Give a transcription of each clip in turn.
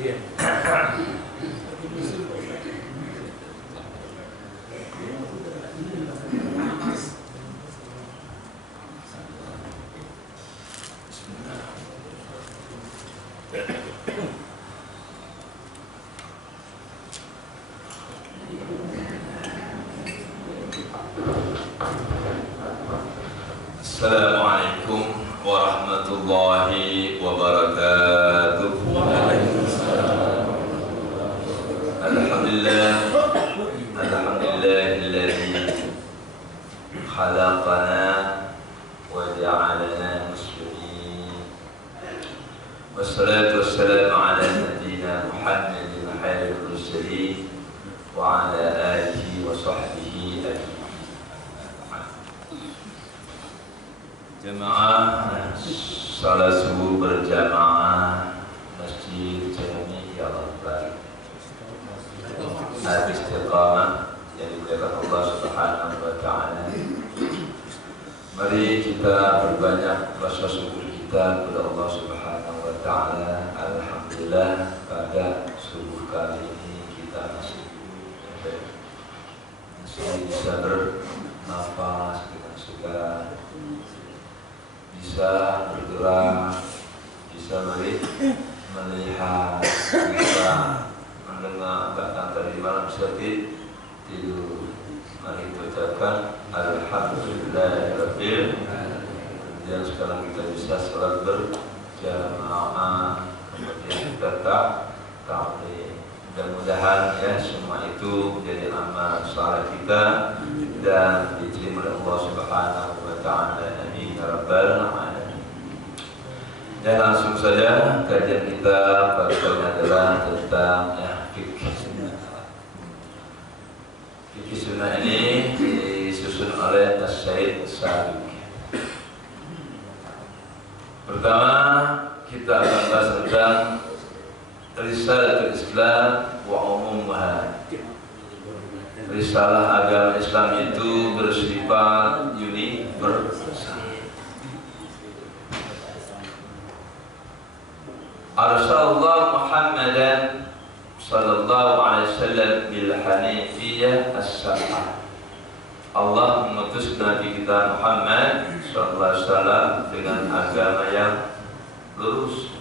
Assalamualaikum warahmatullahi wabarakatuh. Alhamdulillah, alhamdulillahilladzi khalaqana wa ja'alana muslimin. Wassalatu wassalamu ala nabiyyina Muhammadin khairil mursalin wa ala alihi wa sahbihi ajma'in. Jemaah salat subuh berjamaah Masjid Jami Al-Akbar Al-Istiqamah yang dimuliakan Allah Subhanahu wa Ta'ala. Mari kita berbanyak rasa syukur kita kepada Allah Subhanahu wa Ta'ala. Alhamdulillah pada subuh kali ini kita masih bisa bernafas dengan segar, bisa bergerak, bisa melihat, bisa mendengar, bahkan tadi malam bisa tidur. Mari kita ucapkan Alhamdulillahirabbil alamin. Sekarang kita bisa salat berjamaah, kemudian kita taklim. Mudah-mudahan ya semua itu menjadi amal saleh kita dan diterima oleh Allah Subhanahu wa Ta'ala. Amin ya rabbal alamin. Dan langsung saja kajian kita pada kali ini adalah tentang fikih sunnah. Fikih sunnah ini disusun oleh As-Syaikh Sabiq. Pertama kita akan bahas tentang Risalatul Islam wa umumuha. Risalah agama Islam itu bersifat universal. Arsalallahu Muhammadan sallallahu alaihi wasallam bil hanifiyah as-sam'ah. Allah mengutus Nabi kita Muhammad sallallahu alaihi wasallam dengan agama yang lurus.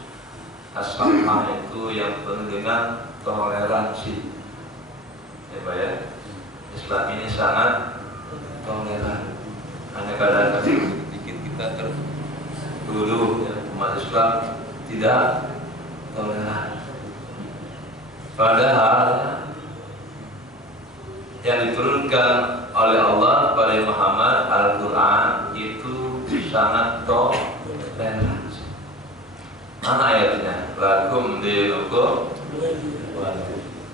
As-sam'ah itu yang penuh dengan toleransi. Ya Pak ya, Islam ini sangat toleran. Hanya kadang-kadang bikin kita terdulu ya, umat Islam tidak toleran. Padahal yang diturunkan oleh Allah kepada Muhammad Al-Quran itu sangat toleran. Mana ayatnya? Lakum dinukum.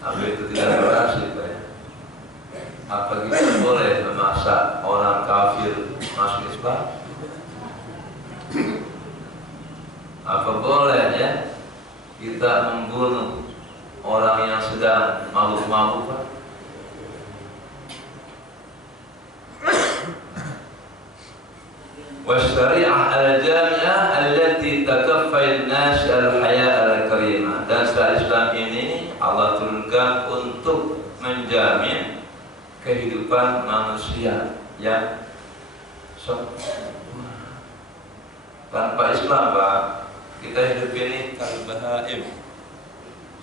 Apa itu tidak toleransi Pak ya? Apa kita boleh memaksa orang kafir masuk Islam? Apa boleh ya kita membunuh orang yang sedang mabuk-mabuk Pak? Wasyari'ah al-jami'ah allati takaffai an-nas al-haya' al-karimah. Dan syariat Islam ini Allah turunkan untuk menjamin kehidupan manusia yang sempurna. Tanpa Islam Pak, kita hidup ini kal-bahaim,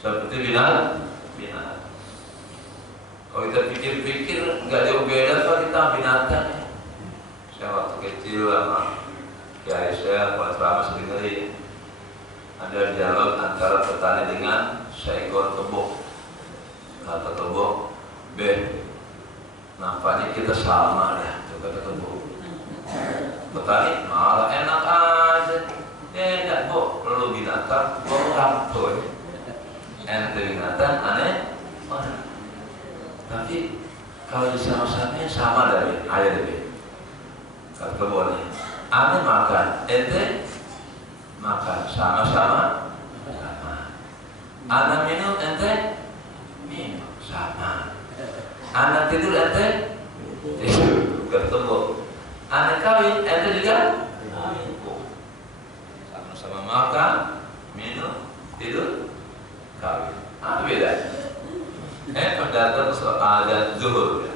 seperti binatang. Kalau kita pikir-pikir nggak jauh beda Pak, kita binatang. Saya waktu kecil sama Kiai saya kalau selama sering kali ada dialog antara petani dengan seekor kebo. Kata kebo, nampaknya kita sama ya, kata kebo. Petani malah enak aja. Enggak Bo, perlu binatang, orang tuh. Ente binatang, aneh, mana? Tapi kalau disama-samanya sama dari ayah dari. Kata boleh. Ane makan, ente makan, sama-sama. Ane minum, ente minum, sama. Ane tidur, ente tidur, ketemu. Ane kawin, ente juga sama-sama makan, minum, tidur, kawin. adzan zuhur.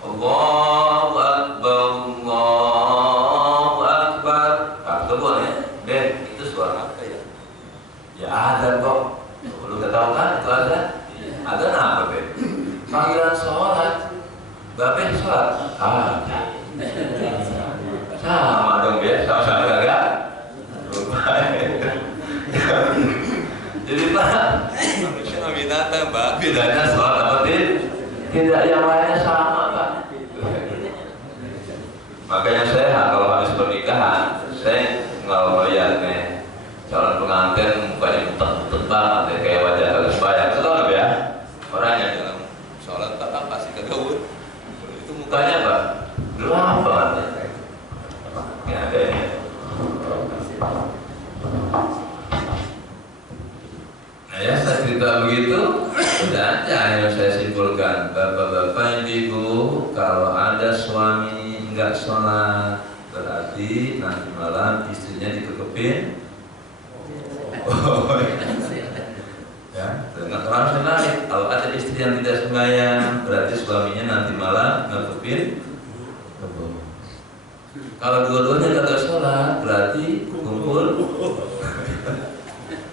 Allahu Akbar, Allahu Akbar. Kalau boleh, Ben, itu suara apa ya? Ya adzan kok. Lu nggak tahu kan itu adzan? Adzan apa Ben? Panggilan sholat. Bapak sholat. Sama dong Ben, sama-sama gak? Jadi Pak, manusia binatang Pak, bedanya sholat apa tidak yang lainnya sama Pak. Makanya saya kalau habis pernikahan, saya kalau lihat nih calon pengantin mukanya putet banget kayak wajah kagak sembahyang, tahu nggak ya? Orangnya dalam sholat tak pasti kagak itu mukanya Pak, gelap banget. Ini ada ini. Nah ya saya cerita begitu, udah aja yang saya simpulkan. Bapak-bapak, ibu, kalau ada suami nggak sholat, berarti nanti malam istrinya dikekepin. Ya, dengan orang senang. Kalau ada istri yang tidak sembahyang, berarti suaminya nanti malam ngekepin. Kalau dua-duanya nggak sholat, berarti kumpul.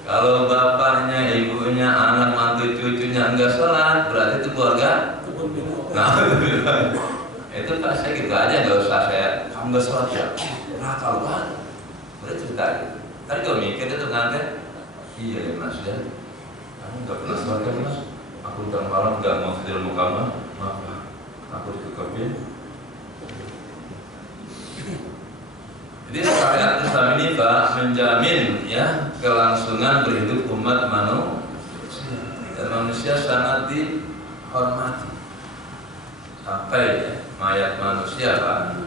Kalau bapaknya, ibunya, anak, mantu, cucunya enggak sholat, berarti itu keluarga. Nah, itu Pak saya gitu aja, nggak usah saya kamu nggak sholat ya. Nah kalau kan, udah cerita gitu. Tadi kalau mikir itu nganten, iya ya Mas ya. Kamu nggak pernah sholat kan Mas? Aku ntar malam nggak mau tidur muka mah, maaf aku dikekepin. Jadi syariat Islam ini Pak menjamin ya kelangsungan berhidup umat manusia dan manusia sangat dihormati. Sampai ya, mayat manusia Pak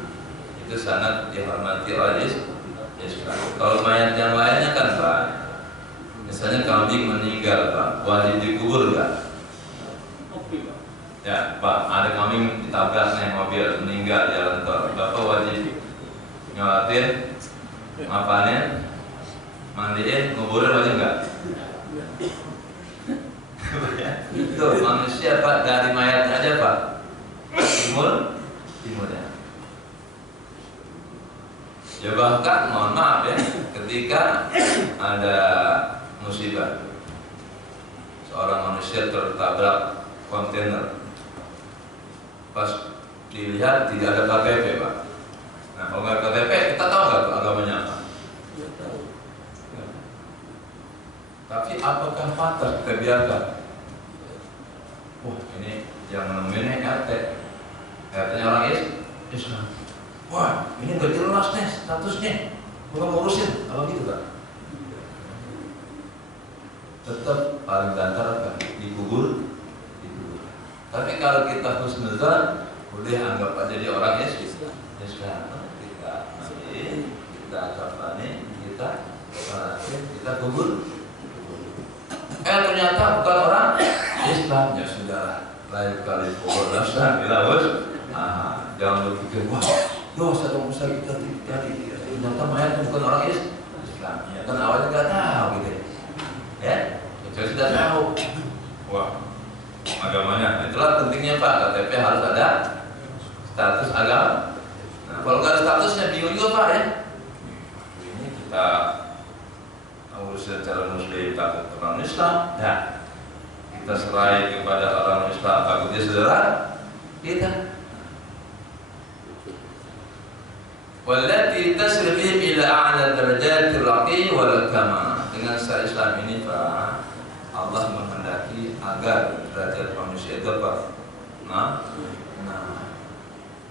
itu sangat dihormati oleh Islam. Kalau mayat yang lainnya kan Pak, misalnya kambing meninggal Pak, wajib dikubur nggak? Ya Pak, ada kambing ditabrak nih mobil meninggal jalan tol, Bapak wajib nyolatin, ngapain, mandiin, nguburin wajib nggak? Itu manusia Pak, dari mayatnya aja Pak, timurnya. Ya bahkan mohon maaf ya, ketika ada musibah, seorang manusia tertabrak kontainer, pas dilihat tidak ada KTP Pak. Nah, kalau nggak KTP, kita tahu nggak tuh agamanya apa? Tapi apakah pantas kita biarkan? Wah, ini yang menemuinya RT, RT-nya orang Islam. Wah, ini nggak jelas nih statusnya, bukan ngurusin, apa gitu kan? Tetap paling dantar kan dikubur. Tapi kalau kita husnuzan, boleh anggap aja dia orang Islam. Kita kafani, kita kubur. Ternyata bukan orang Islam. Ya sudah, lain kali kubur nafsa, jangan berpikir wah, dosa dong besar kita tadi. Ternyata mayat bukan orang Islam. Ya kan awalnya nggak tahu gitu. Ya, kita sudah tahu. Wah, agamanya. Itulah pentingnya Pak, KTP harus ada status agama. Nah, kalau nggak ada statusnya bingung juga Pak ya. Ini kita urus secara muslim takut orang Islam, ya kita serai kepada orang Islam takutnya saudara kita. Wallati tasrifihim ila a'la darajatir raqi wal kamal. Dengan syariat Islam ini Pak, Allah menghendaki agar derajat manusia itu apa?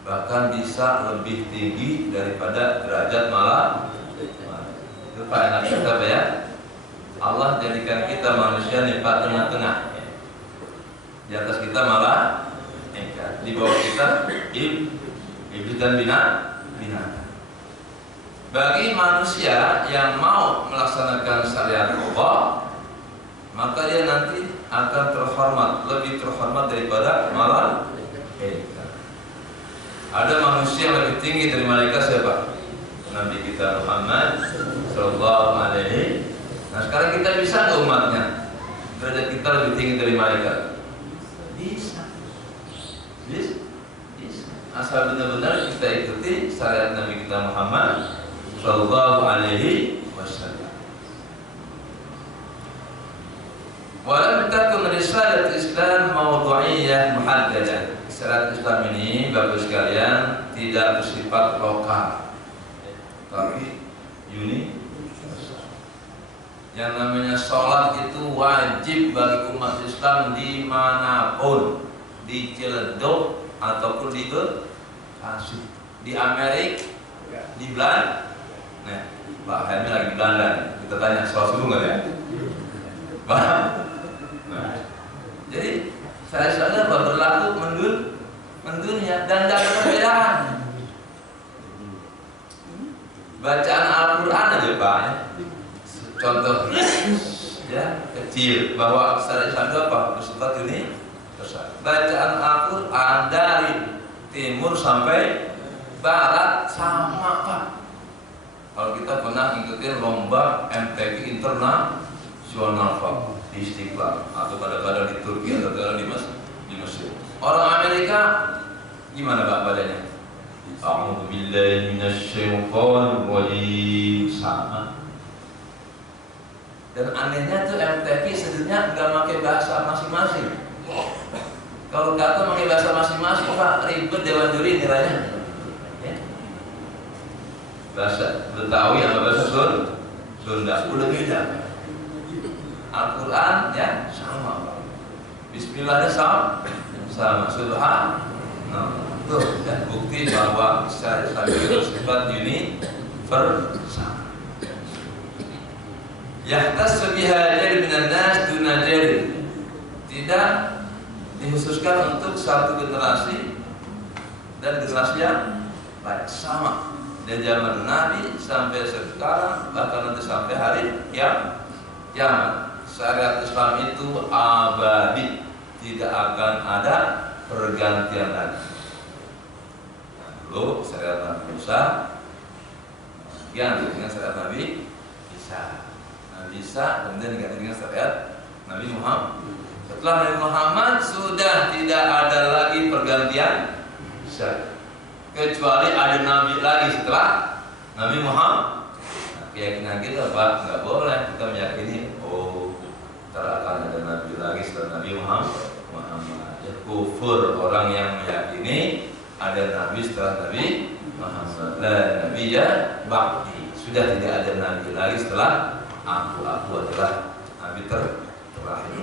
Bahkan bisa lebih tinggi daripada derajat malah. Itu Pak enak kita ya. Allah jadikan kita manusia nih Pak tengah-tengah. Di atas kita malah di bawah kita iblis dan binatang. Bagi manusia yang mau melaksanakan syariat Allah, maka dia nanti akan terhormat, lebih terhormat daripada malaikat. Ada manusia yang lebih tinggi dari malaikat siapa? Nabi kita Muhammad Sallallahu Alaihi. Nah sekarang kita bisa nggak umatnya? Derajat kita lebih tinggi dari malaikat? Bisa. asal benar-benar kita ikuti syariat Nabi kita Muhammad Sallallahu Alaihi Wasallam. Walam takun risalat Islam mawdu'iyyah muhaddadah. Syariat Islam ini Bapak sekalian tidak bersifat lokal, tapi universal. Yang namanya sholat itu wajib bagi umat Islam dimanapun, di Ciledug ataupun di Bekasi, di Amerika, di Belanda. Nah, Pak Helmi lagi di Belanda. Kita tanya soal subuh nggak ya? Paham? Nah, jadi saya sadar bahwa berlaku mendunia dan tidak ada perbedaan. Bacaan Al-Quran aja Pak ya. Contoh ya kecil bahwa secara Islam itu apa? Bersifat ini bacaan Al-Quran dari timur sampai barat sama Pak. Kalau kita pernah ngikutin lomba MTQ internasional Pak di Istiqlal atau kadang-kadang di Turki atau kadang di Mesir. Orang Amerika gimana Pak badannya? A'udzu billahi minasyaitonir rajim sama. Dan anehnya tuh MTQ sebenarnya nggak pakai bahasa masing-masing. Kalau kata pakai bahasa masing-masing Pak ribet Dewan Juri nilainya. Ya. Bahasa Betawi sama bahasa Sunda udah beda. Al-Quran ya sama Pak. Bismillahnya sama. Subhanallah. Tuh dan bukti bahwa secara Islam itu bersifat universal. Yahtas biha jari minan nas duna jari. Tidak dikhususkan untuk satu generasi dan generasi yang lain, sama dari zaman Nabi sampai sekarang, bahkan nanti sampai hari kiamat. Syariat Islam itu abadi, tidak akan ada pergantian lagi. Dulu syariat Nabi Musa ganti dengan syariat Nabi Isa, kemudian diganti dengan syariat Nabi Muhammad. Setelah Nabi Muhammad sudah tidak ada lagi pergantian syariat, kecuali ada Nabi lagi setelah Nabi Muhammad. Nah, keyakinan kita Pak nggak boleh kita meyakini akan ada Nabi lagi setelah Nabi Muhammad. Ya, kufur orang yang meyakini ada Nabi setelah Nabi Muhammad. La Nabi ya ba'di. Sudah tidak ada Nabi lagi setelah aku adalah Nabi terakhir.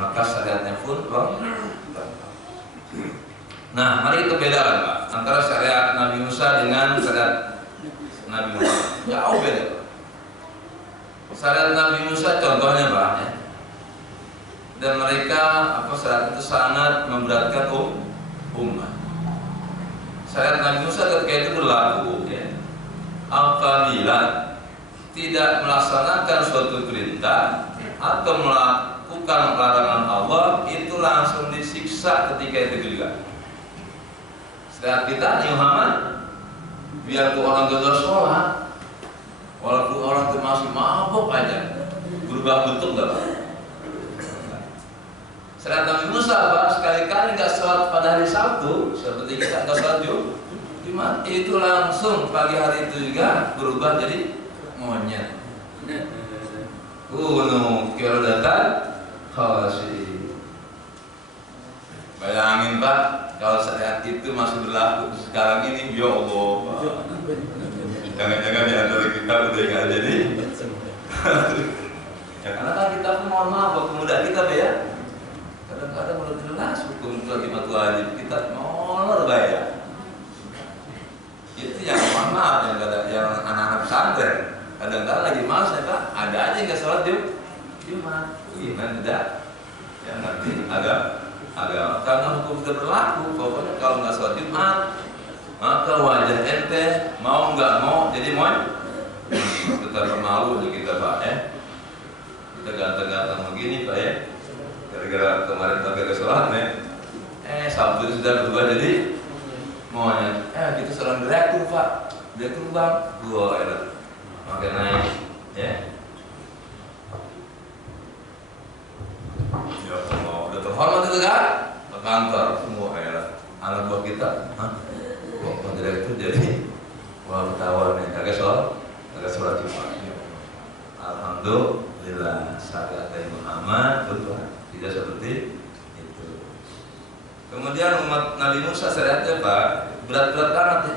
Maka syariatnya pun nah, mari kita bedakan Pak antara syariat Nabi Musa dengan syariat Nabi Muhammad. Jauh beda Pak. Syariat Nabi Musa contohnya Pak ya. Dan mereka syariat itu sangat memberatkan umat. Syariat Nabi Musa ketika itu berlaku ya. Apabila tidak melaksanakan suatu perintah atau melakukan larangan Allah, itu langsung disiksa ketika itu juga. Syariat kita Nabi Muhammad, biar tuh orang gagal sholat, walaupun orang itu masih mabuk aja, berubah bentuk nggak Pak? Syariat Nabi Musa Pak, sekali-kali nggak sholat pada hari Sabtu, seperti kita nggak sholat Jumat, itu langsung pagi hari itu juga berubah jadi monyet. Kira datang khasi. Bayangin Pak, kalau syariat itu masih berlaku sekarang ini, ya Allah Pak. Jangan-jangan di antara kita udah nggak jadi. Ya karena kan kita pun mohon maaf buat pemuda kita ya. Kadang-kadang udah jelas hukum lima wajib kita molor bayar. Itu yang mohon maaf yang anak-anak pesantren. Kadang-kadang lagi malas ya Pak, ada aja yang nggak sholat Jumat. Gimana tidak? Ya nanti agak karena hukum sudah berlaku. Pokoknya kalau nggak sholat Jumat, maka wajah ente mau nggak mau jadi tetap malu kita Pak ya. Kita ganteng-ganteng begini Pak ya. Gara-gara kemarin tak sholat nih. Sabtu sudah berubah jadi monyet. Kita sholat direktur Pak, direktur Bang. Gua enak. Makin naik, ya. Ya Allah, udah terhormat itu kan? Ke kantor semua ya. Anak buah kita, direktur jadi wartawan nih, agak sholat Jumat. Alhamdulillah, syariat Muhammad betul, tidak seperti itu. Kemudian umat Nabi Musa syariatnya Pak berat-berat banget ya.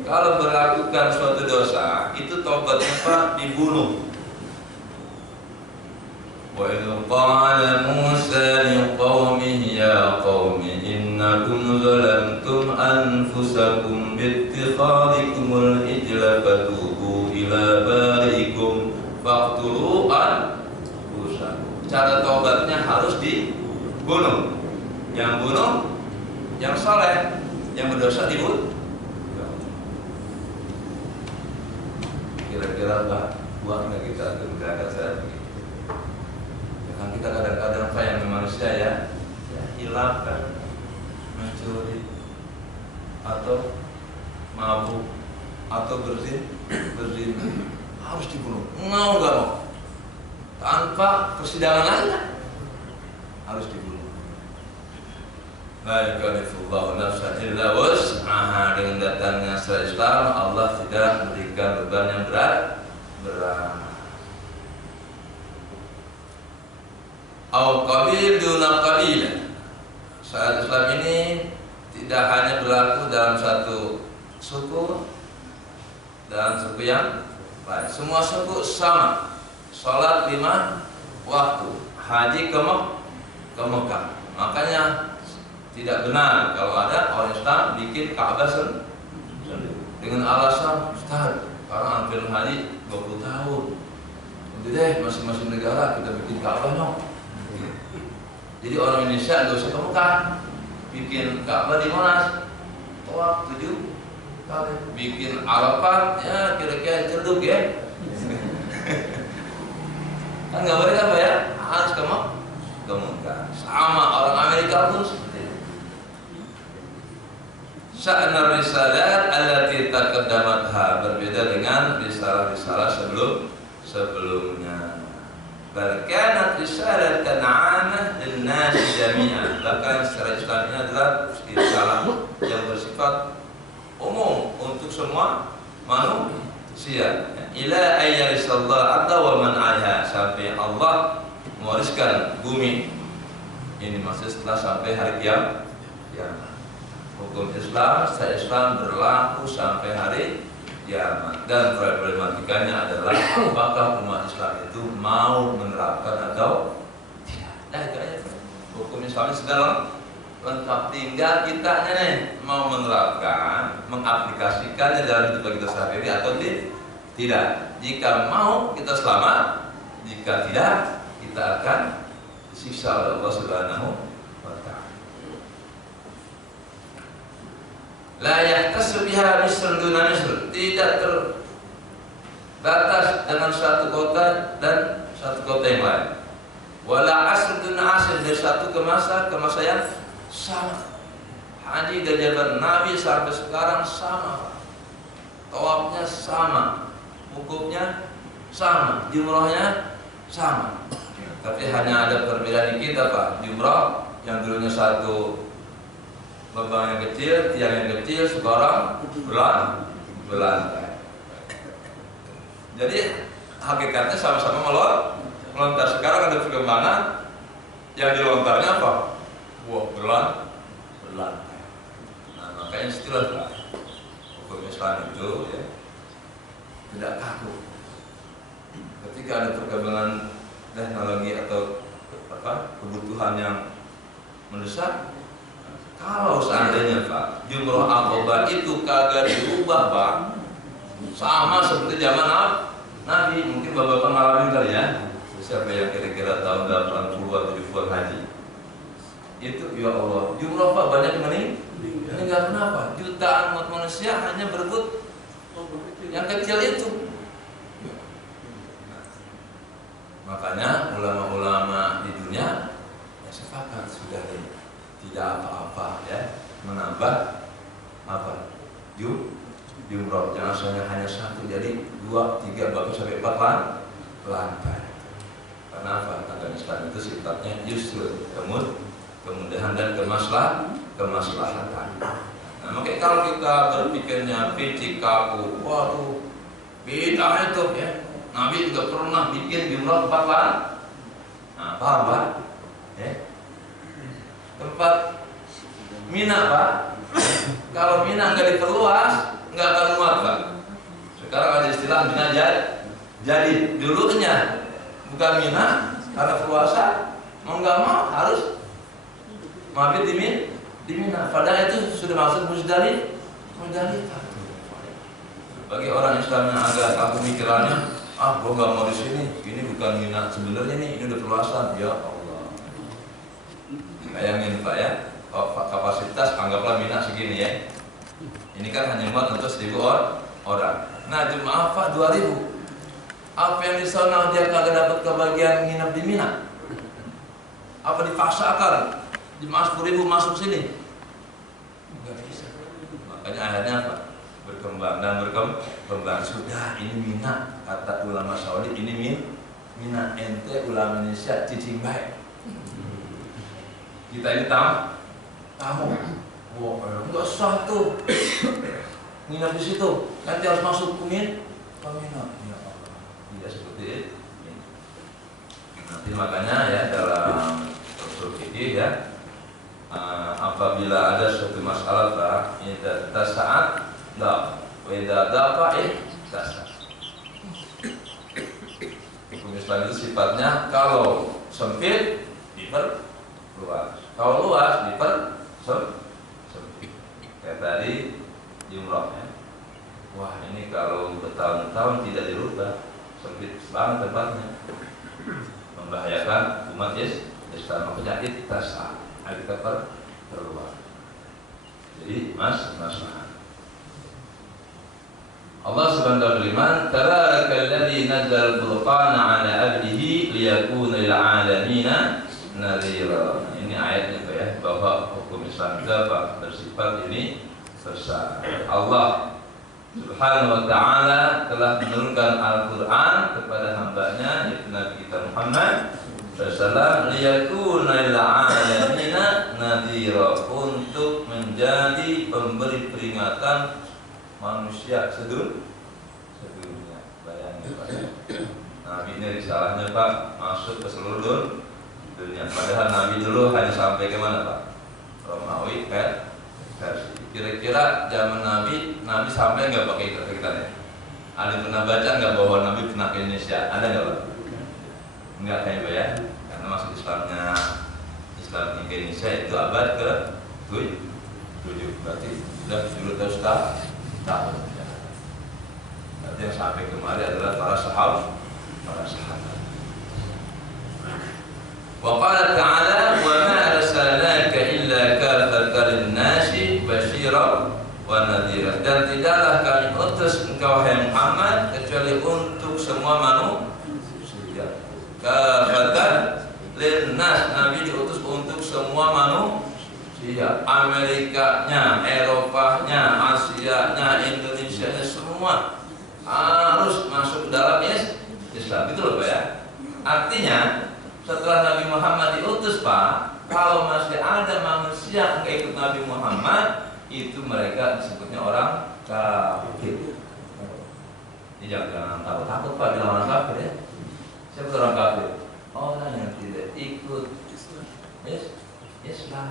Kalau melakukan suatu dosa itu tobatnya Pak dibunuh. Wa idh qala Musa liqaumihi ya qaumi innakum zalamtum anfusakum bittikhadikumul ijla fatubu ila bari'ikum faqtulu anfusakum. Cara tobatnya harus dibunuh. Yang bunuh yang saleh, yang berdosa dibunuh. Kira-kira Pak, buatnya kita gerakan saya begini. Kan kita kadang-kadang sayang manusia ya hilangkan, mencuri atau mabuk atau berzina harus dibunuh, mau nggak mau, tanpa persidangan lain harus dibunuh. La yukallifullahu nafsan illa wus'aha. Dengan datangnya syariat Islam, Allah tidak memberikan beban yang berat. Au qabil duna qalil. Syariat Islam ini tidak hanya berlaku dalam satu suku dan suku yang lain. Semua suku sama. Salat 5 waktu, haji ke Mekah. Makanya tidak benar kalau ada orang Islam bikin Ka'bah sendiri dengan alasan Ustaz, karena hampir haji 20 tahun. Udah deh, masing-masing negara kita bikin Ka'bah dong. Jadi orang Indonesia nggak usah ke Mekah, bikin Ka'bah di Monas, tawaf 7 kali, bikin Arafat ya kira-kira cerduk ya. Kan nggak boleh kan Pak ya, harus ke Mekah. Sama orang Amerika pun seperti itu. Sya'nar risalat allati taqaddamatha, berbeda dengan risalah-risalah sebelumnya. Bahkan risalah kan'amah linnas jami'an. Bahkan secara Islam ini adalah risalah yang bersifat umum untuk semua manusia. Ila ayyarisallahu adha wa man 'alaiha, sampai Allah mewariskan bumi ini, maksud setelah sampai hari kiamat. Hukum Islam, syariat Islam berlaku sampai hari kiamat. Dan problematikanya adalah apakah umat Islam itu mau menerapkan atau tidak. Nah itu aja. Hukum Islam sedang lengkap, tinggal kita nih mau menerapkan, mengaplikasikannya dalam hidup kita sehari-hari atau tidak. Jika mau kita selamat, jika tidak kita akan disiksa oleh Allah Subhanahu wa ta'ala. La yahtasu biha misrun duna misr, tidak terbatas dengan satu kota dan satu kota yang lain. Wala asr duna asr, dari satu ke masa yang sama. Haji dari zaman Nabi sampai sekarang sama, tawafnya sama, wukufnya sama, jumrahnya sama. Tapi hanya ada perbedaan di kita Pak. Jumrah yang dulunya satu lubang yang kecil, tiang yang kecil, sekarang berlantai. Jadi hakikatnya sama-sama melontar. Sekarang ada perkembangan yang dilontarnya apa? Buah berlantai. Nah makanya istilah hukum Islam itu ya tidak kaku. Ketika ada perkembangan teknologi atau kebutuhan yang mendesak, kalau seandainya Pak jumrah Aqabah itu kagak dirubah Pak, sama seperti zaman Nabi, mungkin bapak-bapak ngalamin kali ya. Siapa yang kira-kira tahun 80 atau 70 haji itu, ya Allah, jumrah Pak banyak yang meninggal. Kenapa? Jutaan umat manusia hanya berebut yang kecil itu. Makanya ulama-ulama di dunia ya sepakat sudah tidak apa-apa ya menambah jumrah, jangan hanya satu, jadi 2, 3 bahkan sampai 4 lantai. Karena agama Islam itu sifatnya justru kemudahan dan kemaslahatan. Nah Nah, makanya kalau kita berpikirnya fisik kaku, waduh, beda itu ya. Nabi juga pernah bikin jumlah tempat lain. Nah, paham Pak? Ya. Tempat Mina Pak. Kalau Mina nggak diperluas, nggak akan muat Pak. Sekarang ada istilah Mina jadi dulunya bukan Mina karena perluasan, mau nggak mau harus mabit di Mina. Padahal itu sudah masuk Muzdalifah. Bagi orang Islam yang agak kaku pikirannya, gua nggak mau di sini. Ini bukan Mina sebenarnya ini udah perluasan. Ya Allah. Bayangin Pak ya, kapasitas anggaplah Mina segini ya. Ini kan hanya muat untuk 1.000 orang. Nah jemaah Pak 2.000. Apa yang di sana dia kagak dapat kebagian nginap di Mina? Apa dipaksakan jemaah 10.000 masuk sini? Enggak bisa. Makanya akhirnya apa? Berkembang dan berkembang. Sudah ini Mina, kata ulama Saudi ini Mina, ente ulama Indonesia cicing baik. Kita ini tamu. Wah, enggak sah tuh nginap di situ. Nanti harus masuk ke Mina. Ya Allah, tidak seperti itu. Nanti makanya ya dalam usul fikih ya, apabila ada suatu masalah Pak, idza tasa'at la wa idza daqa'it tasa'at. Hukum Islam itu sifatnya kalau sempit diperluas, kalau luas sempit. Kayak tadi jumlah ya. Wah ini kalau bertahun-tahun tidak dirubah, sempit banget tempatnya, membahayakan umat Islam. Makanya ittas'a, kita perluas. Jadi maslahat. Allah Subhanahu wa ta'ala tabarakal-ladzi nazzala al-furqana 'ala 'abdihi liyakuna lil 'alamina nadhira. Ini ayatnya Pak ya, bahwa hukum Islam dapat bersifat ini besar. Allah Subhanahu wa ta'ala telah menurunkan Al-Quran kepada hambanya yaitu Nabi kita Muhammad SAW liyakuna lil 'alamina nadhira, untuk menjadi pemberi peringatan manusia sedunia. Bayangin Pak, Nabi ini risalahnya Pak masuk ke seluruh dunia. Padahal Nabi dulu hanya sampai ke mana Pak? Romawi Persia. Kira-kira zaman Nabi sampai nggak pakai kita ya? Ada pernah baca nggak bahwa Nabi pernah ke Indonesia? Ada nggak Pak? Enggak kayaknya Pak ya, karena masuk Islam ke Indonesia itu abad ke-7. Berarti sudah 70 tahun. Berarti yang sampai kemari adalah para sahabat. Wa qala ta'ala wa ma arsalnaka illa kafatan lin-nasi basyiran wa nadhira. Dan tidaklah kami utus engkau hai Muhammad kecuali untuk semua manusia. Kafatan lin-nas, Nabi diutus untuk semua manusia. Amerikanya, Eropanya, Asianya, Indonesianya, semua harus masuk dalam Islam. Itu loh Pak ya. Artinya setelah Nabi Muhammad diutus Pak, kalau masih ada manusia yang ikut Nabi Muhammad, itu mereka disebutnya orang kafir. Ini jangan takut Pak bilang orang kafir ya. Siapa orang kafir? Orang yang tidak ikut Islam.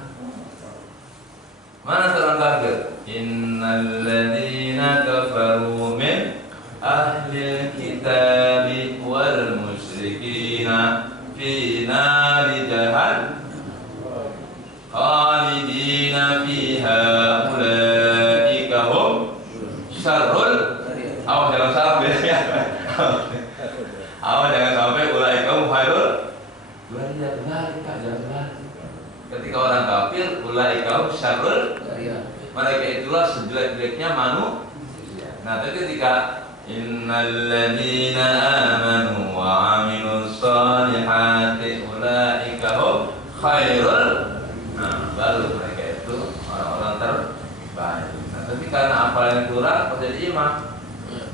Mana orang kafir? Innal ladzina kafaru min ahli kitabi wal musyrikina fi nari jahannam khalidina fiha ulaika hum syarrul jangan sampai ya. Jangan sampai ulaika hum khairul ketika orang kafir ulaika hum syarrul, mereka itulah sejelek-jeleknya manusia. Nah, tapi ketika innal ladzina amanu wa 'amilus shalihati ulaika hum khairul, nah baru mereka itu orang-orang terbaik. Nah, tapi karena hafalan kurang menjadi imam.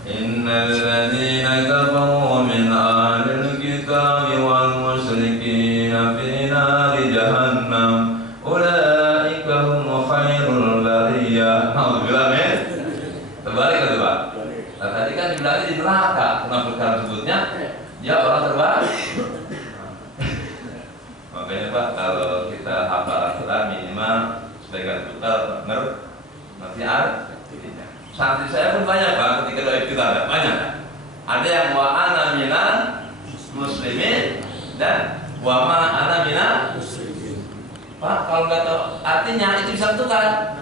Innal ladzina kafaru min ahlil kitabi wal musyrikina fi nari jahannam ulaika hum khairul bariyah. tidak orang terbalik. Makanya Pak, kalau kita hafal Al-Quran minimal sebagian total ngerti artinya. Santri saya pun banyak Pak, ketika doa itu ada banyak. Ada yang wa ana minal muslimin dan wa ma ana minal muslimin. Pak, kalau nggak tahu artinya itu bisa tukar.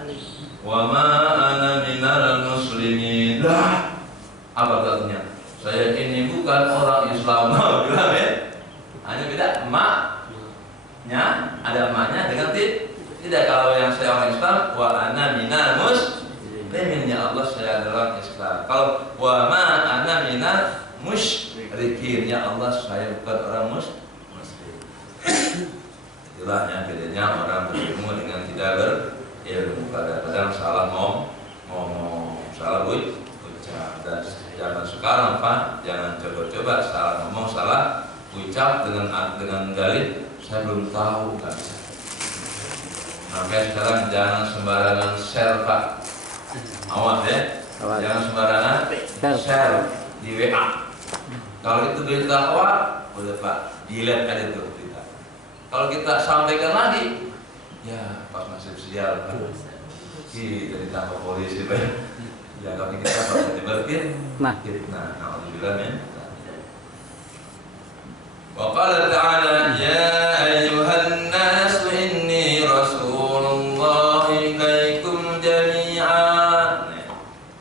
Wa ma ana minal muslimin. Lah, apa artinya? Saya ini bukan orang Islam. Bilang ya. Hanya beda ma-nya, ada ma-nya dengan tidak. Kalau yang saya orang Islam, wa ana minal muslimin, ya Allah saya adalah orang Islam. Kalau wa ma ana minal musyrikin, ya Allah saya bukan orang muslim. Itulah yang bedanya orang berilmu dengan tidak berilmu. Kadang-kadang salah ngomong, salah ucap. Dan zaman sekarang Pak, jangan coba-coba salah ngomong, salah ucap dengan dalil saya belum tahu kan. Makanya sekarang jangan sembarangan share Pak. Awas ya. Jangan sembarangan share di WA. Kalau itu berita hoax, udah Pak, delete aja tuh berita. Kalau kita sampaikan lagi, ya Pak nasib sial Pak. Kita ditangkap polisi Pak. Ya tapi kita harus diberkin. Nah, alhamdulillah ya. Wa qala ta'ala ya ayyuhan nas inni rasulullah ilaikum jami'an.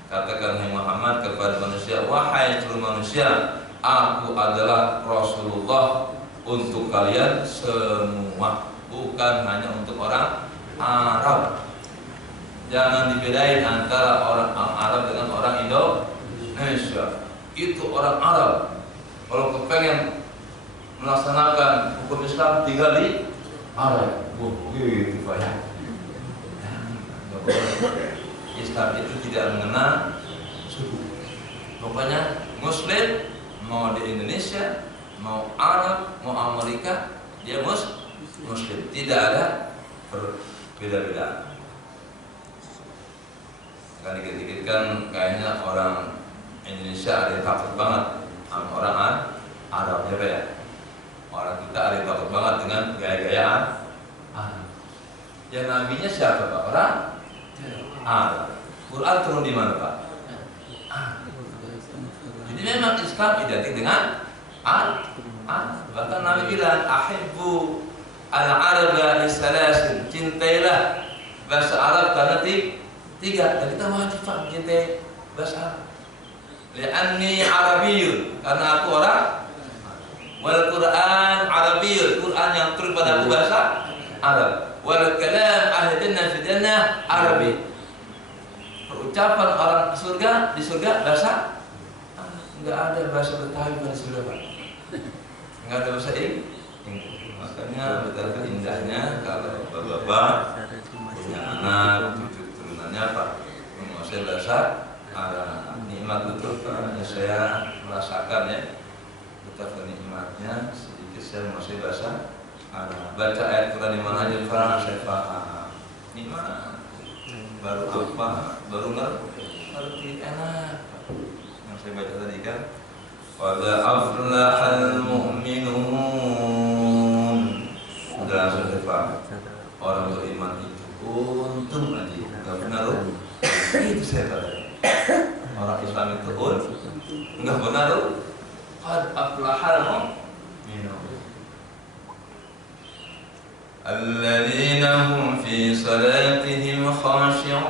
Katakan hai Muhammad kepada manusia, wahai seluruh manusia, aku adalah Rasulullah untuk kalian semua, bukan hanya untuk orang Arab. Jangan dibedain antara orang Arab dengan orang Indonesia. Itu orang Arab. Kalau kepengen melaksanakan hukum Islam tinggal di Arab. Gitu banyak. Islam itu tidak mengenal suku. Pokoknya Muslim mau di Indonesia, mau Arab, mau Amerika, dia Muslim. Tidak ada perbedaan. Kan dikit-dikit kan kayaknya orang Indonesia ada yang takut banget sama orang Arab ya. Orang kita ada yang takut banget dengan gaya-gayaan Arab. Ya nabinya siapa Pak? Orang Arab. Quran turun di mana Pak? Jadi memang Islam identik dengan Arab. Bahkan Nabi bilang ahibbu al-araba isalasin, cintailah bahasa Arab karena tiga, dan kita wajib mencintai bahasa Arab. Li'anni Arabiyyun, karena aku orang. Wal Quran Arabiyyun, Quran yang turun pada aku bahasa Arab. Wal kalam ahli jannah fi jannah Arabi. Perucapan orang surga di surga bahasa Arab. Enggak ada bahasa Betawi pada surga Pak. Enggak ada bahasa Inggris. Makanya betapa indahnya kalau bapak-bapak punya anak, cucu turunannya Pak menguasai bahasa Arab. Nikmat betul Pak, saya merasakan ya betapa nikmatnya sedikit saya menguasai bahasa Arab. Baca ayat Quran di mana aja Pak, saya paham. Nikmat. Baru apa? Baru ngerti enak. Yang saya baca tadi kan, qad aflahal mu'minun. Sudah langsung Pak. Orang beriman itu untung lagi. Enggak benar loh. Itu saya kata. Orang Islam itu enggak benar loh. Qad aflahal mu'minun. Alladzina hum fi salatihim khashi'un.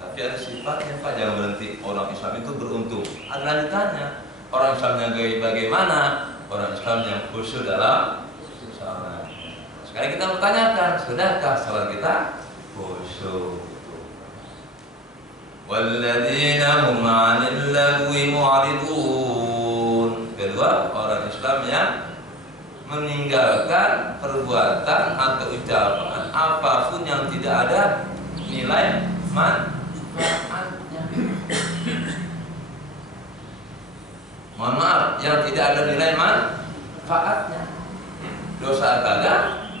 Tapi ada sifatnya Pak, jangan berhenti orang Islam itu beruntung. Ada lanjutannya. Orang Islam yang bagaimana? Orang Islam yang khusyuk dalam salat. Sekarang kita bertanyakan, sudahkah salat kita khusyuk? Walladzina hum 'anil lagwi mu'ridun. Kedua, orang Islam yang meninggalkan perbuatan atau ucapan apapun yang tidak ada nilai manfaatnya. Mohon maaf, yang tidak ada nilai manfaatnya. Dosa kagak,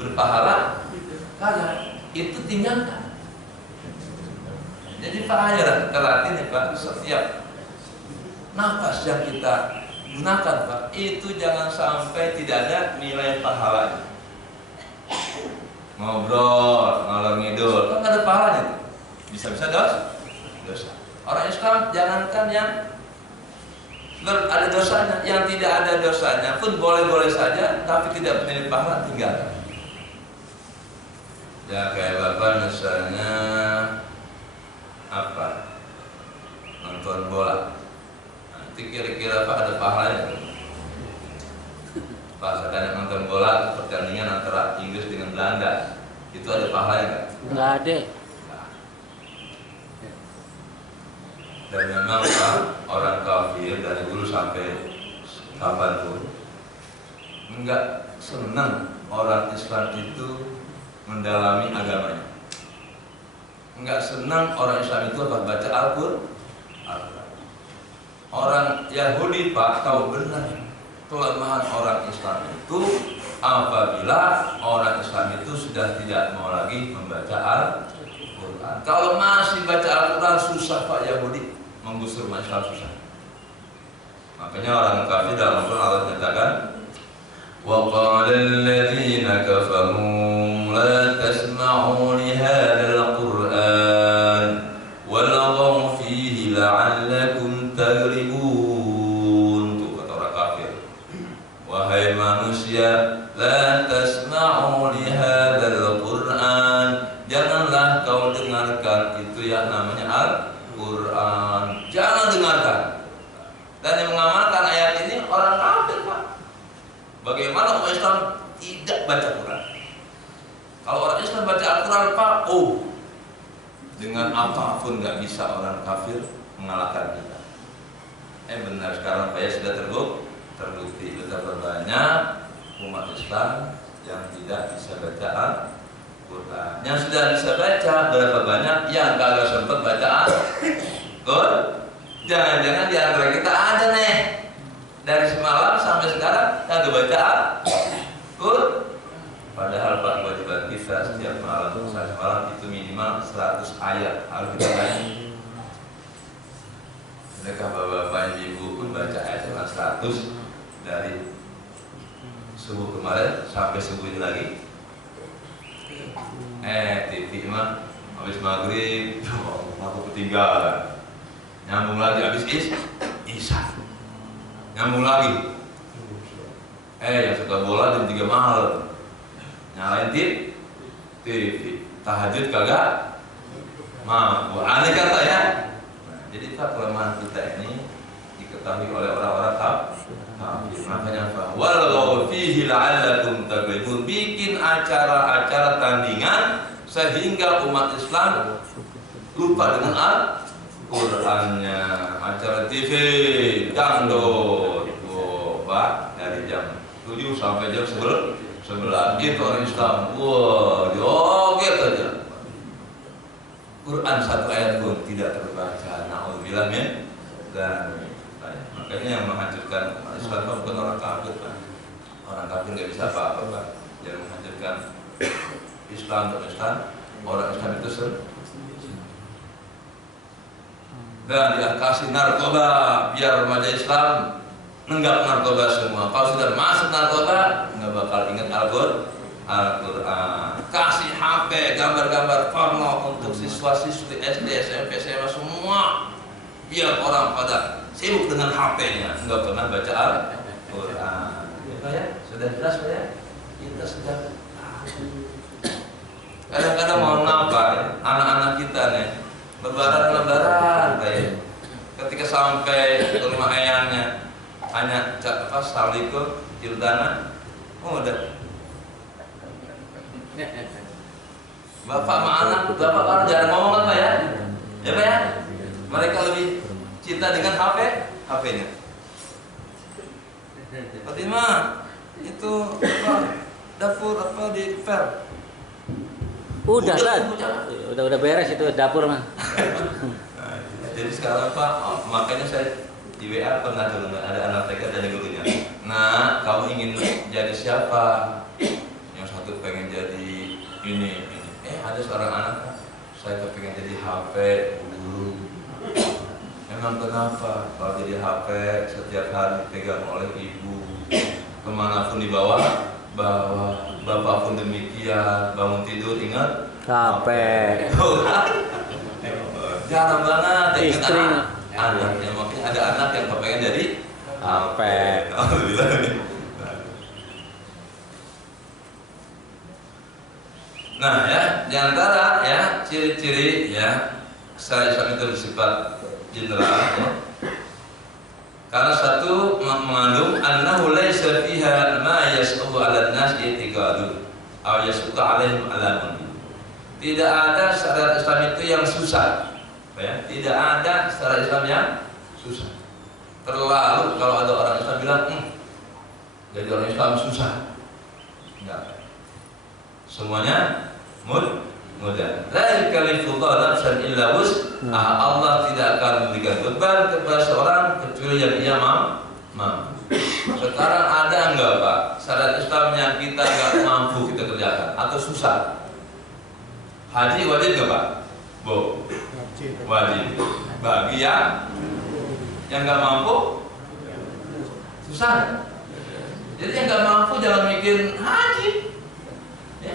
berpahala kagak, itu tinggalkan. Jadi Pak Hajar terlatih nih Pak, setiap nafas yang kita gunakan Pak, itu jangan sampai tidak ada nilai pahalanya. Ngobrol, ngalor ngidul, kan ada pahalanya itu. Bisa-bisa dosa. Orang Islam jangankan yang ada dosanya, yang tidak ada dosanya pun boleh-boleh saja, tapi tidak memiliki pahala, tinggalkan. Ya kayak Bapak misalnya apa? Nonton bola. Nanti kira-kira Pak ada pahalanya? Pak sedang nonton bola pertandingan antara Inggris dengan Belanda, itu ada pahalanya nggak? Nggak ada. Dan memang Pak, orang kafir dari dulu sampai kapanpun nggak senang orang Islam itu mendalami agamanya. Nggak senang orang Islam itu baca Al-Quran. Orang Yahudi Pak tahu benar kelemahan orang Islam itu apabila orang Islam itu sudah tidak mau lagi membaca Al-Quran. Kalau masih baca Al-Quran susah Pak Yahudi menggusur masyarakat susah. Makanya orang kafir dalam Al-Quran Allah menyatakan وَقَالَ الَّذِينَ كَفَرُوا لَا تَسْمَعُوا لِهَذَا الْقُرْآنِ وَالْغَوْا فِيهِ لَعَلَّكُمْ تَغْلِبُونَ. Itu kata orang kafir. Wahai manusia, la tasma'u lihadzal Qur'an, janganlah kau dengarkan itu yang namanya Al-Quran. Jangan dengarkan. Dan yang mengamalkan ayat ini orang kafir Pak. Bagaimana orang Islam tidak baca Quran? Kalau orang Islam baca Al-Quran Pak, dengan apapun nggak bisa orang kafir mengalahkan kita. Benar sekarang Pak ya sudah terbukti betapa banyak umat Islam yang tidak bisa baca Al-Quran. Yang sudah bisa baca berapa banyak yang kagak sempat baca Al-Quran. Jangan-jangan di antara kita ada nih dari semalam sampai sekarang kagak baca Al-Quran. Padahal Pak kewajiban kita setiap malam itu minimal 100 ayat harus kita baca. Mereka bapak-bapak ibu pun baca ayat 100 dari subuh kemarin sampai subuh ini lagi. Titik mah habis maghrib, aku ketinggalan. Nyambung lagi habis isya. Nyambung lagi. Yang suka bola jam 3 malam. Nyalain TV. Tahajud kagak mampu. Aneh kata ya. Jadi Pak, kelemahan kita ini diketahui oleh orang-orang kafir. Makanya Pak, walau fihi la'allakum taghlibun, bikin acara-acara tandingan sehingga umat Islam lupa dengan Al-Qur'annya. Acara TV dangdut, Pak, dari jam 7 sampai jam 11 gitu orang Islam. Joget aja. Quran satu ayat pun tidak terbaca. Na'udzubillah min dzalik. Makanya yang menghancurkan Islam bukan orang kafir Pak. Orang kafir nggak bisa apa-apa Pak. Yang menghancurkan Islam untuk Islam, orang Islam itu dan dia kasih narkoba biar remaja Islam nenggak narkoba semua. Kalau sudah masuk narkoba nggak bakal ingat Al-Quran. Kasih HP gambar-gambar porno untuk siswa-siswi SD, SMP, SMA semua, biar orang pada sibuk dengan HP-nya, nggak pernah baca Al-Quran. Ya, sudah jelas Pak ya? Kita sudah kadang-kadang mau ngapa ya? Anak-anak kita nih lebaran kayak ketika sampai ke rumah ayahnya hanya assalamualaikum jildana udah bapak sama anak, bapak kalau jangan ngomong kan Pak ya? Ya Pak ya? Mereka lebih cinta dengan HP-nya. Fatimah, itu apa? Dapur apa di fair? Udah beres itu dapur mah. Jadi sekarang Pak, makanya saya di WA pernah dulu ada anak TK dan gurunya. Nah, kamu ingin jadi siapa? Yang satu pengen jadi ini. Ada seorang anak, saya pengen jadi HP guru. Yang Emang kenapa? Kalau jadi HP setiap hari dipegang oleh ibu, kemanapun dibawa, bapak pun demikian. Bangun tidur ingat Capek. Jarang banget ya, Istri. anaknya mungkin ada anak yang kepengen jadi HP. Alhamdulillah. Nah ya, diantara ya ciri-ciri ya syariat Islam itu bersifat general ya. Karena satu mengandung annahu laisa fiha ma yas'u 'ala an-nas i'tiqadun aw yas'u 'alaihim 'alamun. Tidak ada syariat Islam itu yang susah. Ya, tidak ada syariat Islam yang susah. Terlalu kalau ada orang Islam bilang, jadi orang Islam susah. Enggak. Semuanya mudah. La yukallifullahu nafsan illa wus'aha. Allah tidak akan memberikan beban kepada seorang kecuali yang ia mampu. Sekarang ada enggak Pak syariat Islam yang kita enggak mampu kita kerjakan atau susah? Haji wajib enggak Pak? Bu. Wajib. Bagi yang enggak mampu susah. Jadi yang enggak mampu jangan mikir haji. Ya.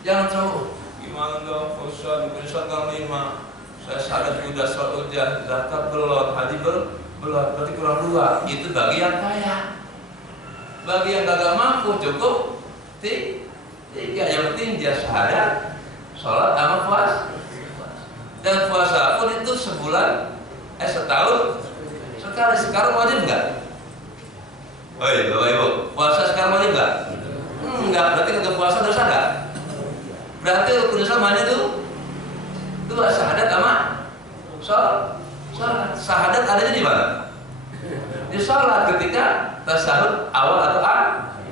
Jangan tahu gimana dong Ustaz, misalkan 5 saya sadar sudah sholat ujian, zakat belum, haji belum, berarti kurang 2. Itu bagi yang kaya. Bagi yang gak mampu cukup 3. Yang penting dia syahadat, sholat sama puasa. Dan puasa pun itu setahun sekali. Sekarang wajib enggak? Oh iya Bapak Ibu, puasa sekarang wajib enggak? Enggak, berarti kagak puasa dosa enggak? Berarti rukun Islam hanya itu 2, syahadat sama sholat. Syahadat adanya di mana? Di sholat ketika tasyahud awal atau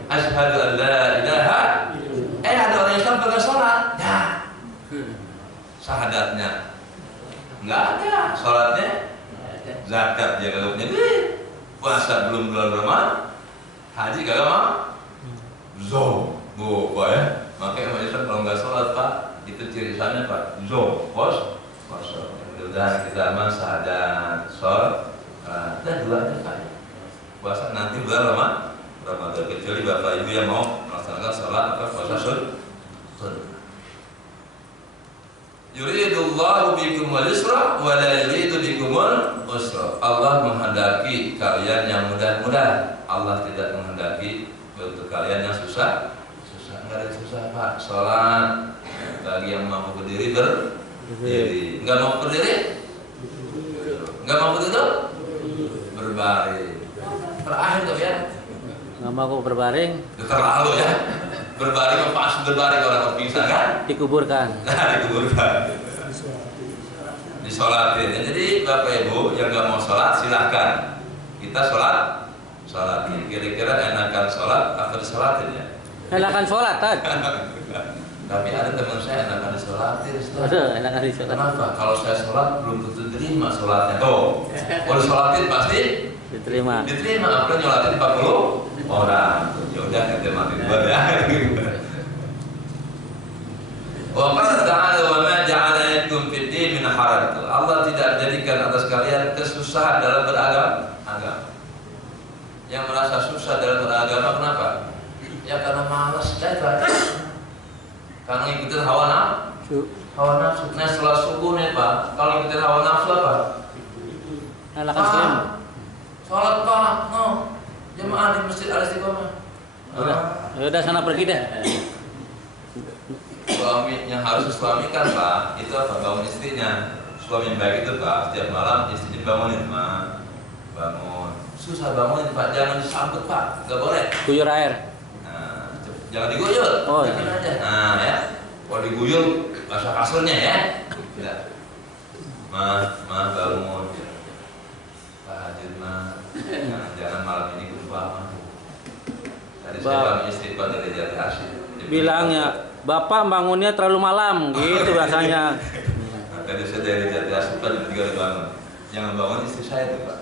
asyhadu an la ilaha. Ada orang Islam pegang sholat. Ya. Syahadatnya enggak ada, sholatnya zakat dia kagak punya duit. Puasa belum bulan Ramadan. Haji kagak mau. Pak ya. Makanya umat Islam kalau nggak sholat Pak, itu ciri Islamnya Pak. Puasa. Mudah-mudahan kita aman syahadat, sholat, dan 2 aja Pak. Puasa nanti bulan Ramadan. Kecuali Bapak Ibu yang mau melaksanakan sholat atau puasa sunnah. Yuridullahu bikumul yusra wa la yuridu bikumul usra. Allah menghendaki kalian yang mudah-mudah. Allah tidak menghendaki untuk kalian yang susah. Enggak ada susah Pak. Sholat bagi yang mampu berdiri berdiri. Enggak mau berdiri? Enggak mau duduk? Berbaring. Terakhir tuh ya. Nggak mau berbaring. Terlalu ya. Berbaring pas berbaring orang berpisah kan? Dikuburkan. Dikuburkan. Disolatin. Jadi Bapak Ibu yang nggak mau sholat silahkan. Kita sholatin. Kira-kira enakan sholat atau disolatin ya? Enakan sholat kan? Tapi ada teman saya enakan disolatin. Enakan disolatin. Kenapa? Kalau saya sholat belum tentu terima sholatnya. Tuh, kalau disolatin pasti Diterima. Apalagi nyolatin 40 orang. Ya udah kita mati buat ya. Wa qala ta'ala wa ma ja'ala lakum fid din min haraj. Allah tidak menjadikan atas kalian kesusahan dalam beragama. Yang merasa susah dalam beragama kenapa? Ya karena malas saja. Karena ngikutin hawa nafsu. Nah setelah subuh nih Pak, kalau ngikutin hawa nafsu apa? Enakan sering. Sholat Pak, jemaah di masjid Al-Istiqomah. Udah sana pergi deh. Suami yang harus disuamikan Pak, itu apa? Bangun istrinya. Suami yang baik itu Pak, setiap malam istrinya bangunin bangun. Susah bangunin Pak, jangan disambut Pak, nggak boleh. Guyur air. Jangan diguyur, Oh, jangan aja. Nah ya, kalau diguyur bahasa kasurnya ya. Tidak. Bangun. Tahajud jangan malam ini lupa. Tadi saya bangun istighfar dari Jati Asih. Bilangnya, Bapak bangunnya terlalu malam, gitu bahasanya. Tadi saya dari Jati Asih Pak jam 3 bangun. Jangan bangun istri saya tuh Pak.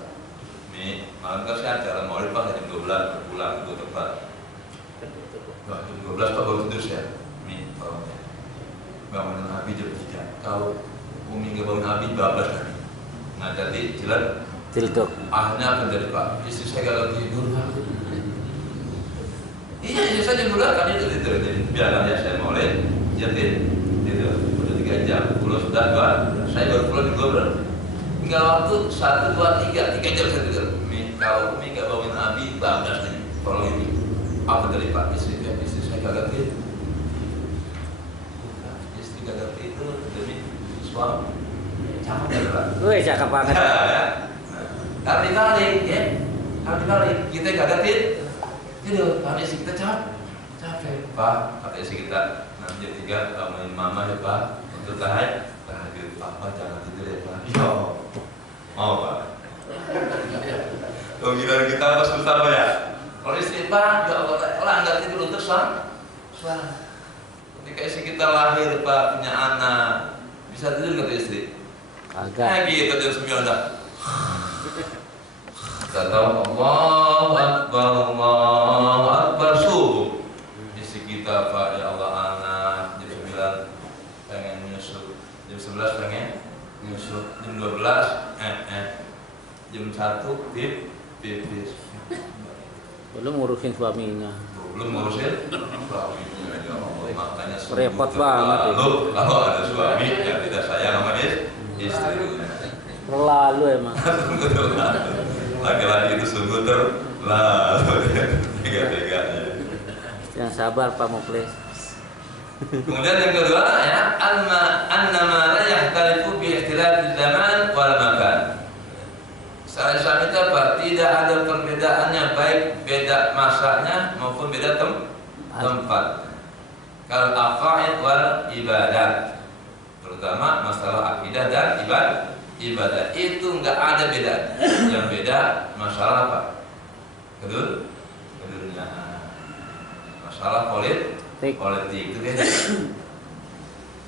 Malam kan saya acara maulid Pak jam 12 berpulang itu tepat. Jam 12 Pak baru tidur saya. Bangunin Abi jam 3. Kalau Umi nggak bangun Abi bablas tadi. ngajar di Ciledug. Ciledug. Akhirnya apa jadi Pak? Istri saya gagal tidur Pak. Iya, saya jam 12 kan itu biarkan ya saya mulai jadi itu udah 3 jam. Pulau sudah 2, saya baru pulang di Gobel. Tinggal waktu 1, 2, 3 jam saya tidur. Kalau Umi nggak bangun Abi, bablas nih. Kalau ini apa dari Pak? Istri saya gagal tidur. Istri gagal tidur demi suami. Cakep ya Pak? Wih, cakep banget. Harus dibalik ya, harus dibalik. Kita gagal tidur, kalau istri kita capek. Pak, kata istri kita nanti jam 3 bangunin mama ya Pak untuk tahajud. Papa jangan tidur ya Pak. Yo, mau Pak. Kalau kita apa susah Pak ya? Kalau istri Pak, ya Allah nggak tidur untuk suami. Ketika istri kita lahir Pak punya anak, bisa tidur nggak istri? Agak. Gitu jam 9 dah. Kita tahu Allahu Akbar subuh. Istri kita Pak ya Allah anak jam 9 pengen nyusu, jam 11 pengen nyusu, jam 12 jam 1 pipis. Belum ngurusin suaminya. Belum ngurusin suaminya ya Allah, makanya repot banget lalu kalau ada suami yang tidak sayang sama istri. Terlalu emang. Laki-laki itu sungguh terlalu tega-teganya. Yang sabar Pak Muklis. Kemudian yang kedua ya, annama la yahtalifu bi ikhtilafil zaman wal makan. Secara Islam itu apa? Tidak ada perbedaannya, baik beda masanya maupun beda tempat. Kal aqaid wal ibadat. Terutama masalah akidah dan ibadah itu nggak ada bedanya. Yang beda masalah apa? Kedurnya. Masalah politik itu beda.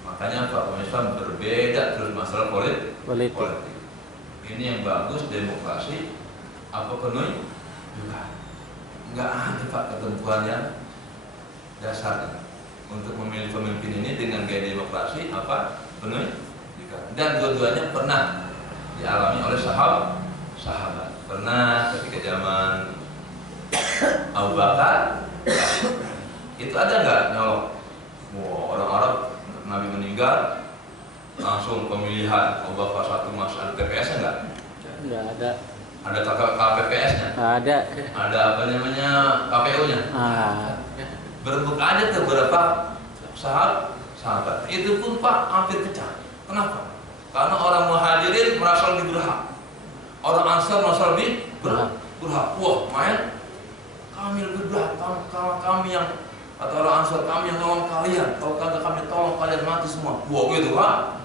Makanya Pak Islam berbeda terus masalah politik. Ini yang bagus demokrasi apa penuh? Enggak ada Pak ketentuannya dasarnya untuk memilih pemimpin ini dengan gaya demokrasi apa penuh? Dan dua-duanya pernah dialami oleh sahabat. Pernah ketika zaman Abu Bakar itu ada nggak nyolong? Orang Arab Nabi meninggal langsung pemilihan Abu Bakar 1 mas ada TPS enggak? Enggak ada. Ada KPPS-nya? Ada. Ada apa namanya KPU-nya? Berebut ada tuh beberapa sahabat. Itu pun Pak hampir pecah. Kenapa? Karena orang muhajirin merasa lebih berhak, orang ansar merasa lebih berhak. Wah, main kami lebih berhak, kami yang atau orang ansar kami yang tolong kalian, kalau kagak kami tolong kalian mati semua. Wah, gitu Pak.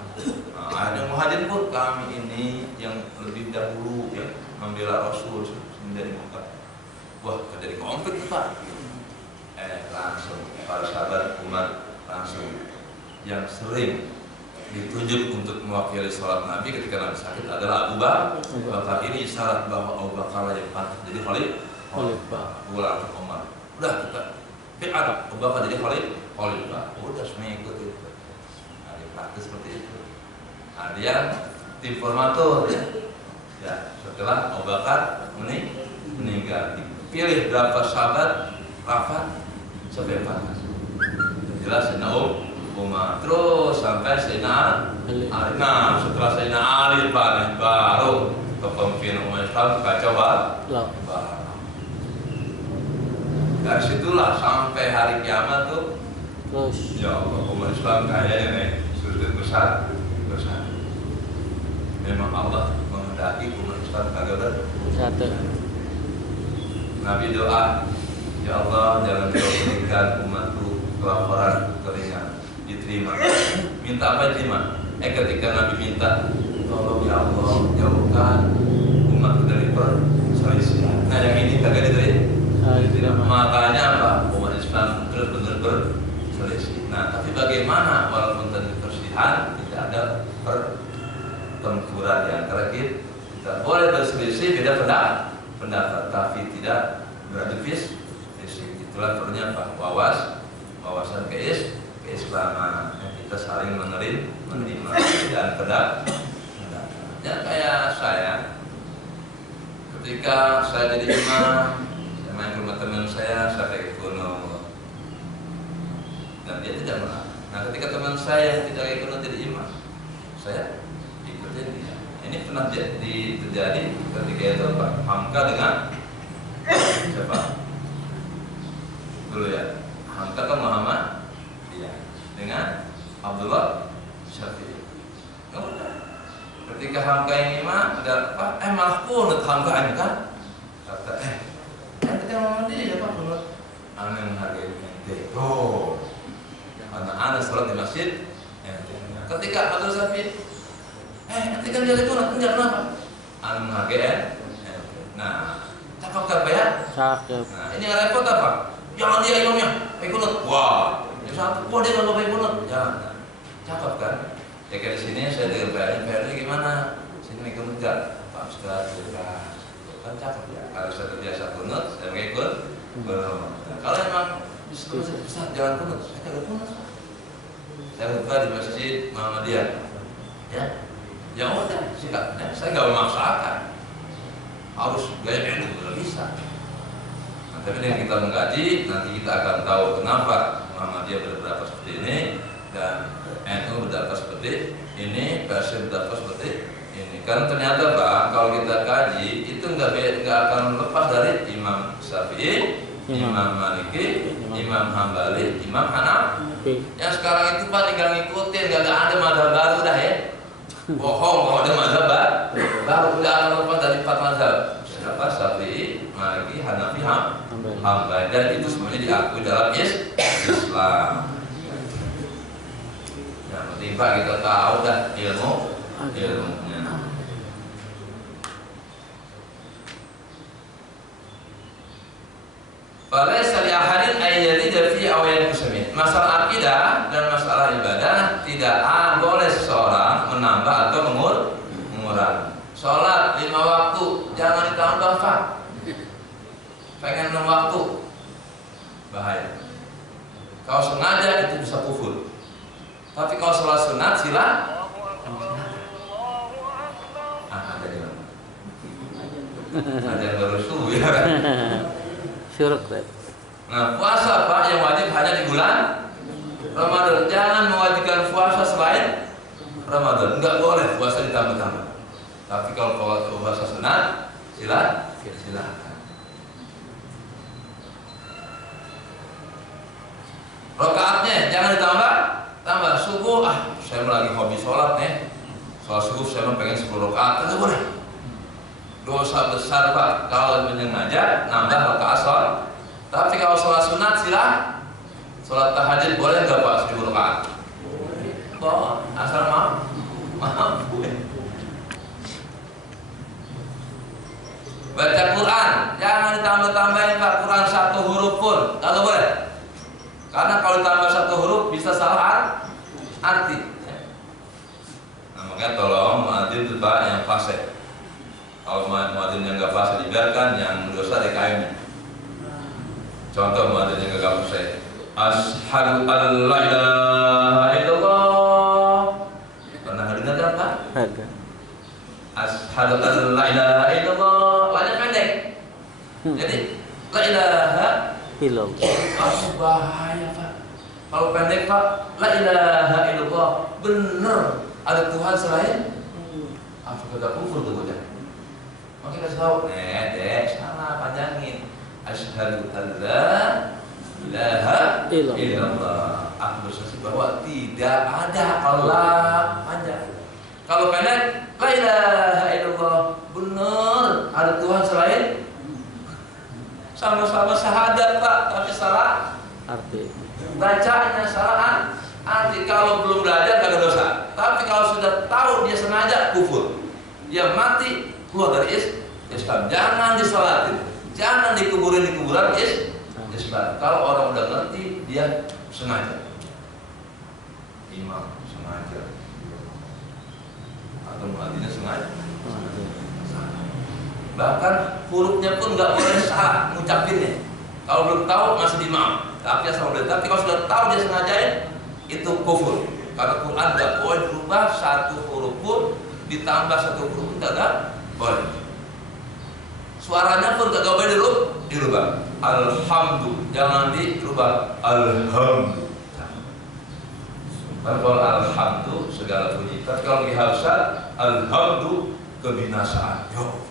Nah, akhirnya muhajirin pun kami ini yang lebih dahulu ya membela Rasul menjadi Mekah. Wah, terjadi konflik Pak. Langsung para sahabat umat langsung yang sering ditunjuk untuk mewakili sholat Nabi ketika Nabi sakit adalah Abu Bakar. Ini syarat bahwa Abu Bakar yang pantas jadi khalifah. Bulan Umar. Udah kita fi'at Abu Bakar jadi khalifah. Udah semua ikut itu. Nah, di praktis seperti itu. Nah, dia tim formatur ya. Setelah Abu Bakar meninggal, dipilih berapa sahabat rapat sampai 4. Jelas Umar terus sampai Sayyidina Ali. Nah, setelah Sayyidina Ali baru kepemimpinan umat Islam kacau banget. Dari situlah sampai hari kiamat tuh. Terus. Ya Allah, umat Islam kayaknya nih sudut besar. Memang Allah menghendaki umat Islam kagak bersatu. Nabi doa, ya Allah jangan kau berikan umatku kelaparan keringan. Diterima. Minta apa diterima? Ketika Nabi minta, tolong ya Allah jauhkan umat dari perselisihan. Nah yang ini kagak diterima. Makanya apa? Umat Islam terus berselisih. Nah tapi bagaimana walaupun terjadi perselisihan tidak ada pertempuran di antara kita boleh berselisih beda pendapat, tapi tidak beradivisi. Itulah perlunya apa? Wawasan keislaman, kita saling menerima dan pendapat. Ya kayak saya, ketika saya jadi imam, saya main ke rumah teman saya pakai kunut, dan dia tidak menang. Nah ketika teman saya yang tidak pakai kunut jadi imam, saya ikutin dia. Ini pernah terjadi ketika itu Pak Hamka dengan siapa? Dulu ya, Hamka kan Muhammad, iya, dengan Abdullah Syafi'i. Ketika Hamka yang imam, ada Pak, malah kunut Hamka ini kan? Kata, kita mau dia Pak kunut. Aneh menghargai ente. Oh, karena aneh sholat di masjid. Ketika Abdullah Syafi'i, nanti kan dia kunut, enggak kenapa? Aneh menghargai ente. Nah, cakap apa ya? Cakep. Nah, ini yang repot apa? Jangan dia imamnya, pakai kunut. Wah, yang satu, dia nggak mau pakai kunut. Jangan, cakap kan? Ya kayak di sini saya dengar PR-nya gimana? Sini ikut enggak? Pak Ustaz, kan cakep ya. Kalau saya terbiasa kunut, saya pakai kunut. Nah, kalau emang Ustaz jangan kunut, saya tidak kunut. Saya khutbah di masjid Muhammadiyah. Ya udah, sikapnya saya nggak memaksakan. Harus gaya ilmu kalau bisa. Nah, tapi dengan kita mengkaji, nanti kita akan tahu kenapa Muhammadiyah berpendapat seperti ini dan NU berdapat seperti ini, Persib berdapat seperti ini. Karena ternyata Pak, kalau kita kaji itu nggak akan lepas dari Imam Syafi'i, Imam Maliki, Imam Hambali, Imam Hanafi. Yang sekarang itu Pak tinggal ngikutin, nggak ada mazhab baru dah ya. Bohong kalau ada mazhab baru, udah akan lepas dari 4 mazhab. Siapa? Syafi'i, Maliki, Hanafi, Hambali. Dan itu semuanya diakui dalam Islam. Yang penting Pak kita tahu dah ilmunya. Falaysa li ahadin ay yazida fi awyan kusmi. Masalah akidah dan masalah ibadah tidak boleh seseorang menambah atau mengurangi. Salat 5 waktu jangan ditambah Pak. Pengen 6 waktu bahaya. Kalau sengaja itu bisa kufur. Tapi kalau sholat sunat sila ada di mana? Ada yang baru subuh ya kan? Syuruk. Nah puasa Pak yang wajib hanya di bulan Ramadan. Jangan mewajibkan puasa selain Ramadan. Enggak boleh puasa ditambah-tambah. Tapi kalau puasa sunat silakan. Rakaatnya jangan ditambah. Tambah subuh, saya lagi hobi sholat nih. Sholat subuh saya pengen 10 rakaat, tidak boleh. Dosa besar Pak kalau menyengaja nambah rakaat sholat. Tapi kalau sholat sunat silakan. Sholat tahajud boleh nggak Pak 10 rakaat? Boleh, asal mampu. Baca Quran, jangan ditambah-tambahin Pak. Quran 1 huruf pun, kalau boleh. Karena kalau ditambah 1 huruf bisa salah arti. Nah, makanya tolong muadzin itu Pak yang fasih. Kalau muadzin yang nggak fasih dibiarkan, yang dosa DKM. Contoh muadzin yang nggak fasih. Asyhadu an la ilaha illallah. Pernah dengar kan Pak? Agak. Asyhadu an la ilaha illallah. Banyak pendek. Jadi la ilaha Illallah. Aku bahaya Pak. Kalau pendek Pak, la ilaha illallah. Bener ada Tuhan selain. Aku kagak kufur tuh bocah. Makanya kasih tahu, dek, salah panjangin. Asyhadu an la ilaha illallah. Aku bersaksi bahwa tidak ada Allah panjang. Kalau pendek, la ilaha illallah. Bener ada Tuhan selain. Sama-sama syahadat Pak, tapi salah Arti. bacanya salah arti. Kalau belum belajar kagak dosa. Tapi kalau sudah tahu dia sengaja kufur. Dia mati keluar dari Islam. Jangan disolatin, jangan dikuburin di kuburan Islam. Kalau orang udah ngerti dia sengaja. Imam sengaja atau muadzinnya sengaja. Bahkan hurufnya pun nggak boleh salah ngucapinnya. Kalau belum tahu masih dimaaf. Tapi asal boleh. Tapi kalau sudah tahu dia sengajain itu kufur. Karena Quran nggak boleh berubah 1 huruf pun ditambah satu huruf kagak boleh. Suaranya pun kagak boleh dirubah. Alhamdulillah, jangan dirubah. Alhamdulillah. Kalau alhamdulillah segala puji. Tapi kalau di Hausa, alhamdulillah kebinasaan. Yo,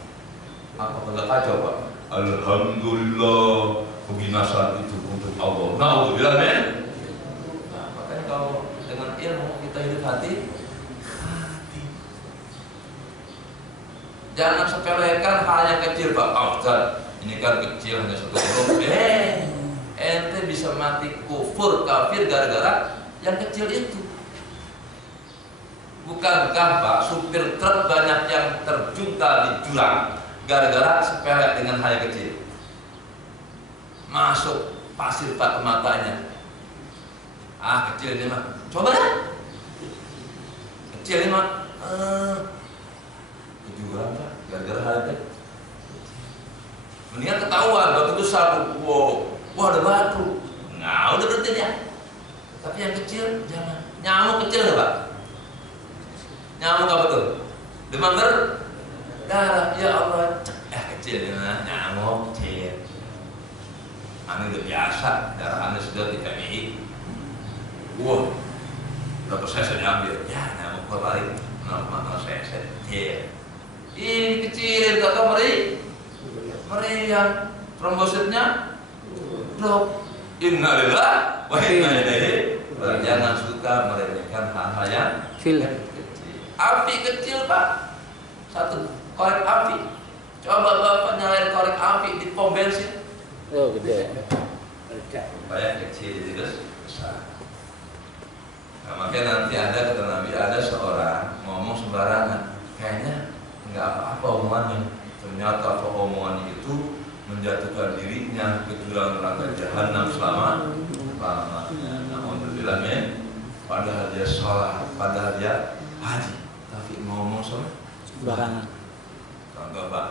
apa kagak kacau Pak? Alhamdulillah kebinasaan itu untuk Allah. Nauzubillah men. Nah, makanya kalau dengan ilmu kita hidup hati. Jangan sepelekan hal yang kecil Pak. Ustaz, ini kan kecil hanya satu huruf. Ente bisa mati kufur kafir gara-gara yang kecil itu. Bukankah Pak supir truk banyak yang terjungkal di jurang gara-gara sepele dengan hal yang kecil? Masuk pasir Pak ke matanya. Kecil ini mah. Coba deh. Kecil ini mah. Jurang Pak, gara-gara hal itu. Mendingan ketahuan batu besar, wah ada batu, udah berhenti ya. Tapi yang kecil jangan. Nyamuk kecil nggak Pak? Nyamuk apa tuh? Demam berdarah, ya Allah, kecil ya, nyamuk kecil. Anu udah biasa, darah anu sudah TMI. Wah, berapa saya diambil? Ya nyamuk paling 0,0 cc. Ini kecil, kakak meriang trombositnya drop. Innalillah wa inna ilaihi raji'un. Jangan suka meremehkan hal-hal yang kecil. Api kecil Pak, satu korek api. Coba Bapak nyalain korek api di pom bensin. Oh gede. Supaya kecil terus besar. Nah, makanya nanti ada kata Nabi, ada seorang ngomong sembarangan, kayaknya nggak apa-apa omongannya. Ternyata omongan itu menjatuhkan dirinya ke jurang neraka jahanam selama-lamanya. Alhamdulillah men. Padahal dia sholat, padahal dia haji, tapi ngomong sembarangan. Contoh Pak,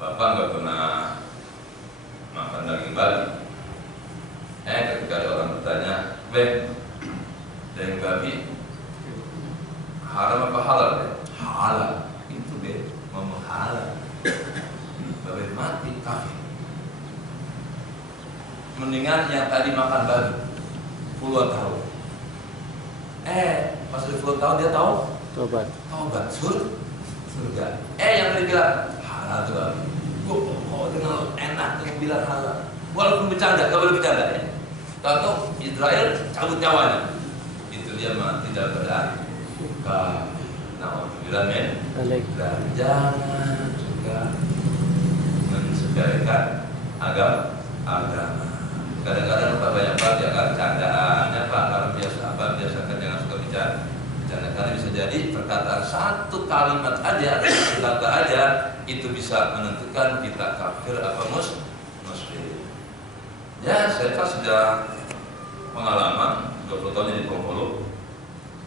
Bapak nggak pernah makan daging babi. Ketika ada orang bertanya, daging babi haram apa halal? Halal. Itu ngomong halal. Babi mati kafir. Mendingan yang tadi makan babi puluhan tahun. Pas udah puluhan tahun dia tahu taubat surga. Yang tadi bilang halal tuh babi. Dengan enak dengan bilang halal. Walaupun bercanda, gak boleh bercanda ya. Tahu Israel cabut nyawanya. Itu dia mati dalam keadaan kafir. Alhamdulillah men. Jangan juga mensepelekan agama. Kadang-kadang Pak banyak Pak jangan candaannya Pak, kalau biasakan jangan suka bercanda karena bisa jadi perkataan satu kalimat aja, satu kata aja itu bisa menentukan kita kafir apa muslim. Ya saya Pak sudah pengalaman 20 tahun di Bengkulu.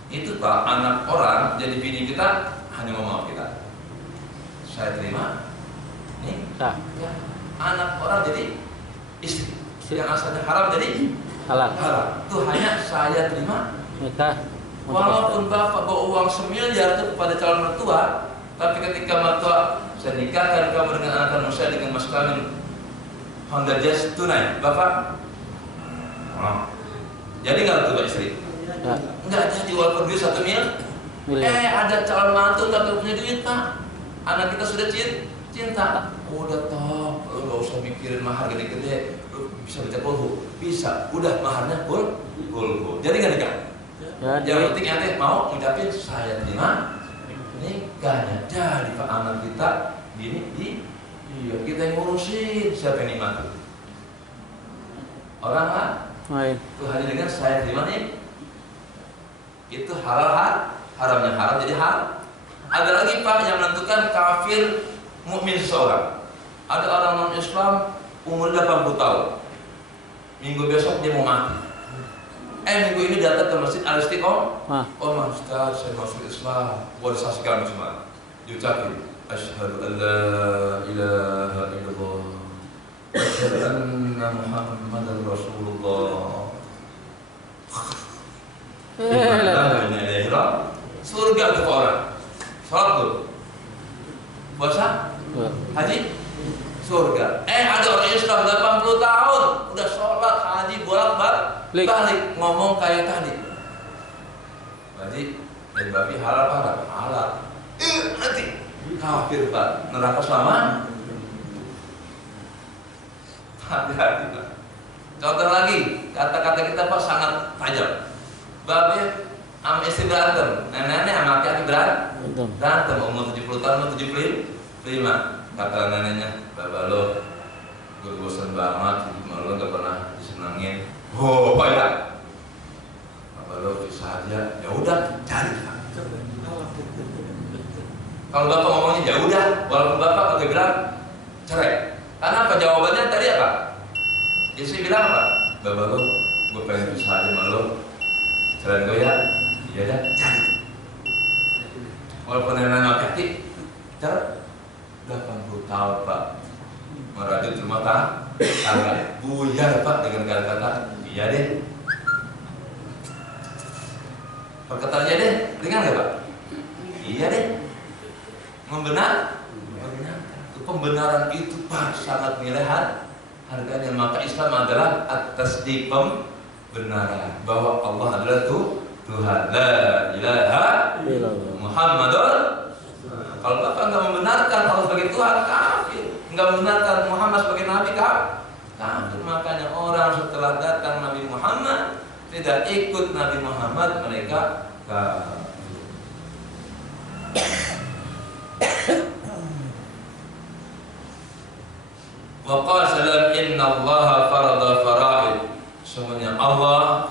Itu Pak, anak orang jadi bini kita hanya ngomong kita. Saya terima. Nih, ya, anak orang jadi istri. Yang asalnya haram jadi halal. Itu hanya saya terima. Nikah. Walaupun Bapak bawa uang semiliar itu kepada calon mertua, tapi ketika mertua saya nikahkan kamu dengan anak kamu saya dengan mas kawin Honda Jazz tunai, Bapak. Jadi nggak tuh istri? Enggak jadi walaupun duit 1 miliar. Ada calon mantu tapi punya duit Pak. Anak kita sudah cinta. Udah toh, lu nggak usah mikirin mahar gede-gede. Lu bisa baca kulhu, bisa. Udah maharnya kulhu. Jadi nggak nikah. Yang penting ente mau ngucapin saya terima nikahnya. Jadi Pak anak kita gini kita yang ngurusin siapa yang nikmat tuh? Orang lain. Tuh hanya dengan saya terima nih. Itu haramnya haram jadi haram. Ada lagi Pak yang menentukan kafir mukmin seseorang. Ada orang non Islam umur 80 tahun. Minggu besok dia mau mati. Minggu ini datang ke masjid Al-Istiqomah. Mas Ustaz, saya masuk Islam. Buat saksikan semua. Diucapin asyhadu an la ilaha illallah wa asyhadu anna Muhammadar Rasulullah. surga ke orang. Sholat tuh, puasa, haji, surga. Ada orang Islam 80 tahun udah sholat, haji, bolak-balik ngomong kayak tadi. Haji, dari babi halal. Nanti kafir Pak, neraka selama. Hati-hati Pak. Contoh lagi, kata-kata kita Pak sangat tajam. Babi sama istri berantem, nenek sama laki-laki berantem, umur 70 tahun, umur 75. Kata neneknya, Bapak lo, gue bosan banget, hidup lo gak pernah disenangin. Oh, ya. Bapak lo bisa aja, ya udah cari. Kalau Bapak ngomongnya ya udah, walaupun Bapak pakai bilang cerai. Karena apa jawabannya tadi apa? Istri bilang apa? Bapak lo, gue pengen bisa aja sama lo, cerai gue ya. Ya dah, cari. Walaupun nenek kaki, cerai. 80 tahun Pak, merajut rumah tangga. Buyar Pak dengan kata-kata, iya deh. Perkataannya deh, ringan gak Pak? Iya deh. Membenar? Pembenaran itu Pak sangat nilai harganya. Maka Islam adalah atas di pembenaran bahwa Allah adalah Tuhan, la ilaha illallah Muhammadur. Kalau Bapak nggak membenarkan Allah sebagai Tuhan, kafir. Nggak membenarkan Muhammad sebagai Nabi, kafir. Makanya orang setelah datang Nabi Muhammad tidak ikut Nabi Muhammad, mereka kafir. Wa qala salam inna Allaha farada fara'id. Semuanya Allah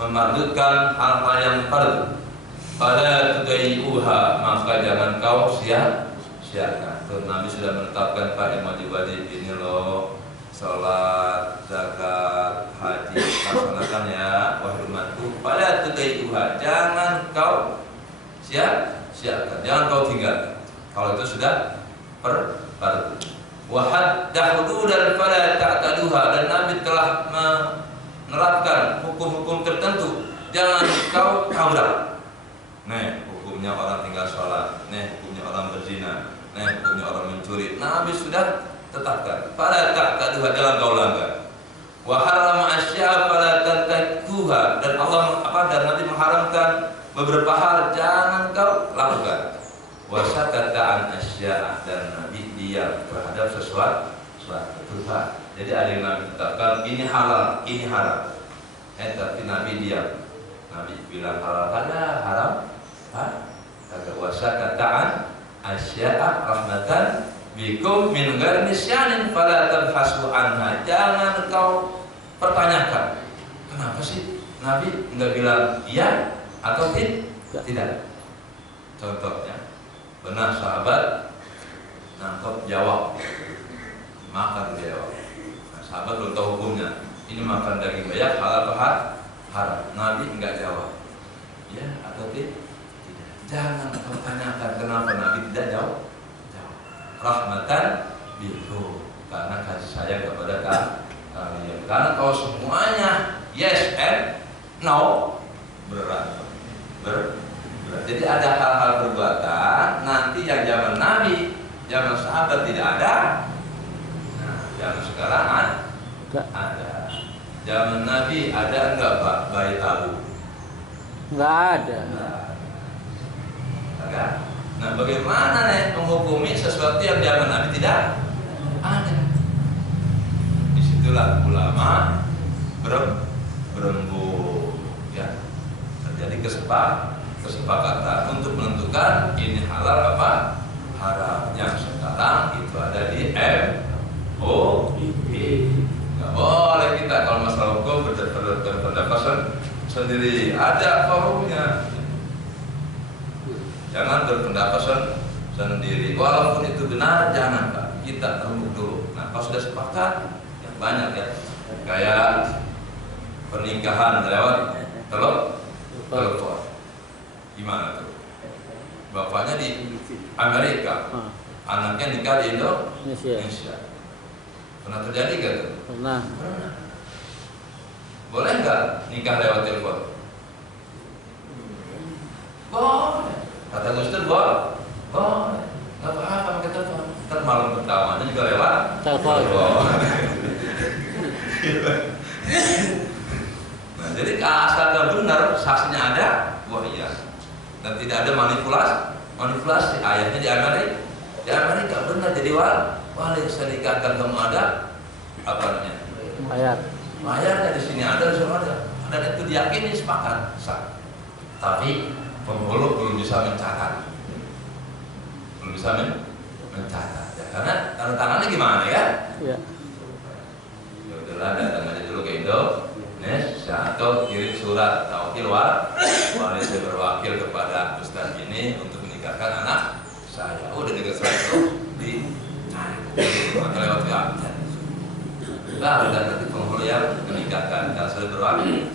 memardutkan hal-hal yang fardu. Pada tudaiuha, maka jangan kau sia-siakan. Nabi sudah menetapkan Pak yang wajib-wajib ini loh, sholat, zakat, haji, laksanakan ya wahai umatku. Pada tudaiuha, jangan kau sia-siakan, jangan kau tinggalkan. Kalau itu sudah fardu. Wahaddah hududan fala ta'taduha, dan Nabi telah menerapkan hukum-hukum tertentu, jangan kau tabrak. Nih hukumnya orang tinggal sholat, nih hukumnya orang berzina, nih hukumnya orang mencuri. Nabi sudah tetapkan. Fala ta'taduha, jangan kau langgar. Wa harrama asya'a fala tantakuha, dan dan Nabi mengharamkan beberapa hal, jangan kau lakukan. Wa sakata an asya'a, dan Nabi diam terhadap sesuatu. Jadi ada yang Nabi tetapkan ini halal, ini haram. Tapi Nabi diam. Nabi bilang halal ada, haram kagak. Wasa kataan asya'a rahmatan bikum min ghairi nisyanin fala tabhasu anha, jangan kau pertanyakan kenapa sih Nabi enggak bilang iya atau tidak. Contohnya benar sahabat nangkep jawab, makan jawab. Sahabat belum tahu hukumnya, ini makan daging banyak halal apa haram. Nabi enggak jawab ya atau tidak. Jangan kau tanyakan kenapa Nabi tidak jawab. Rahmatan bikum, karena kasih sayang kepada kalian. Karena kalau semuanya yes and no, berat. Jadi ada hal-hal perbuatan nanti yang zaman Nabi, zaman sahabat tidak ada. Nah, zaman sekarang ada. Zaman Nabi ada enggak Pak bayi tabu? Enggak ada. Nah, bagaimana nih menghukumi sesuatu yang zaman Nabi tidak ada? Disitulah ulama berembuk, ya, terjadi kesepakatan untuk menentukan ini halal apa haram. Yang sekarang itu ada di MUI. Nggak boleh kita kalau masalah hukum berpendapat sendiri, ada forumnya. Jangan berpendapat sendiri, walaupun itu benar, jangan Pak. Kita rembuk dulu. Nah, kalau sudah sepakat, yang banyak ya, kayak pernikahan lewat telepon. Gimana tuh? Bapaknya di Amerika, anaknya nikah di Indonesia. Pernah terjadi gak tuh? Pernah. Boleh nggak nikah lewat telepon? Boleh. Kata Gus Dur, boleh. Nggak apa-apa pakai telepon. Ntar malam pertamanya juga lewat Telepon. Nah, jadi asalkan benar saksinya ada, wah iya. Dan tidak ada manipulasi. Ayahnya di Amerika benar jadi wali. Saya nikahkan kamu ada apa namanya? Mayarnya di sini ada, di sana ada. Dan itu diyakini sepakat sah. Tapi penghulu belum bisa mencatat. Ya, karena tanda tangannya gimana ya? Iya. Ya udahlah, datang aja dulu ke Indonesia atau kirim surat tawakil wali saya berwakil kepada Ustaz ini untuk menikahkan anak saya. Udah dekat surat itu maka lewat WA. Baru dan nanti penghulu yang menikahkan kalau sudah berwakil.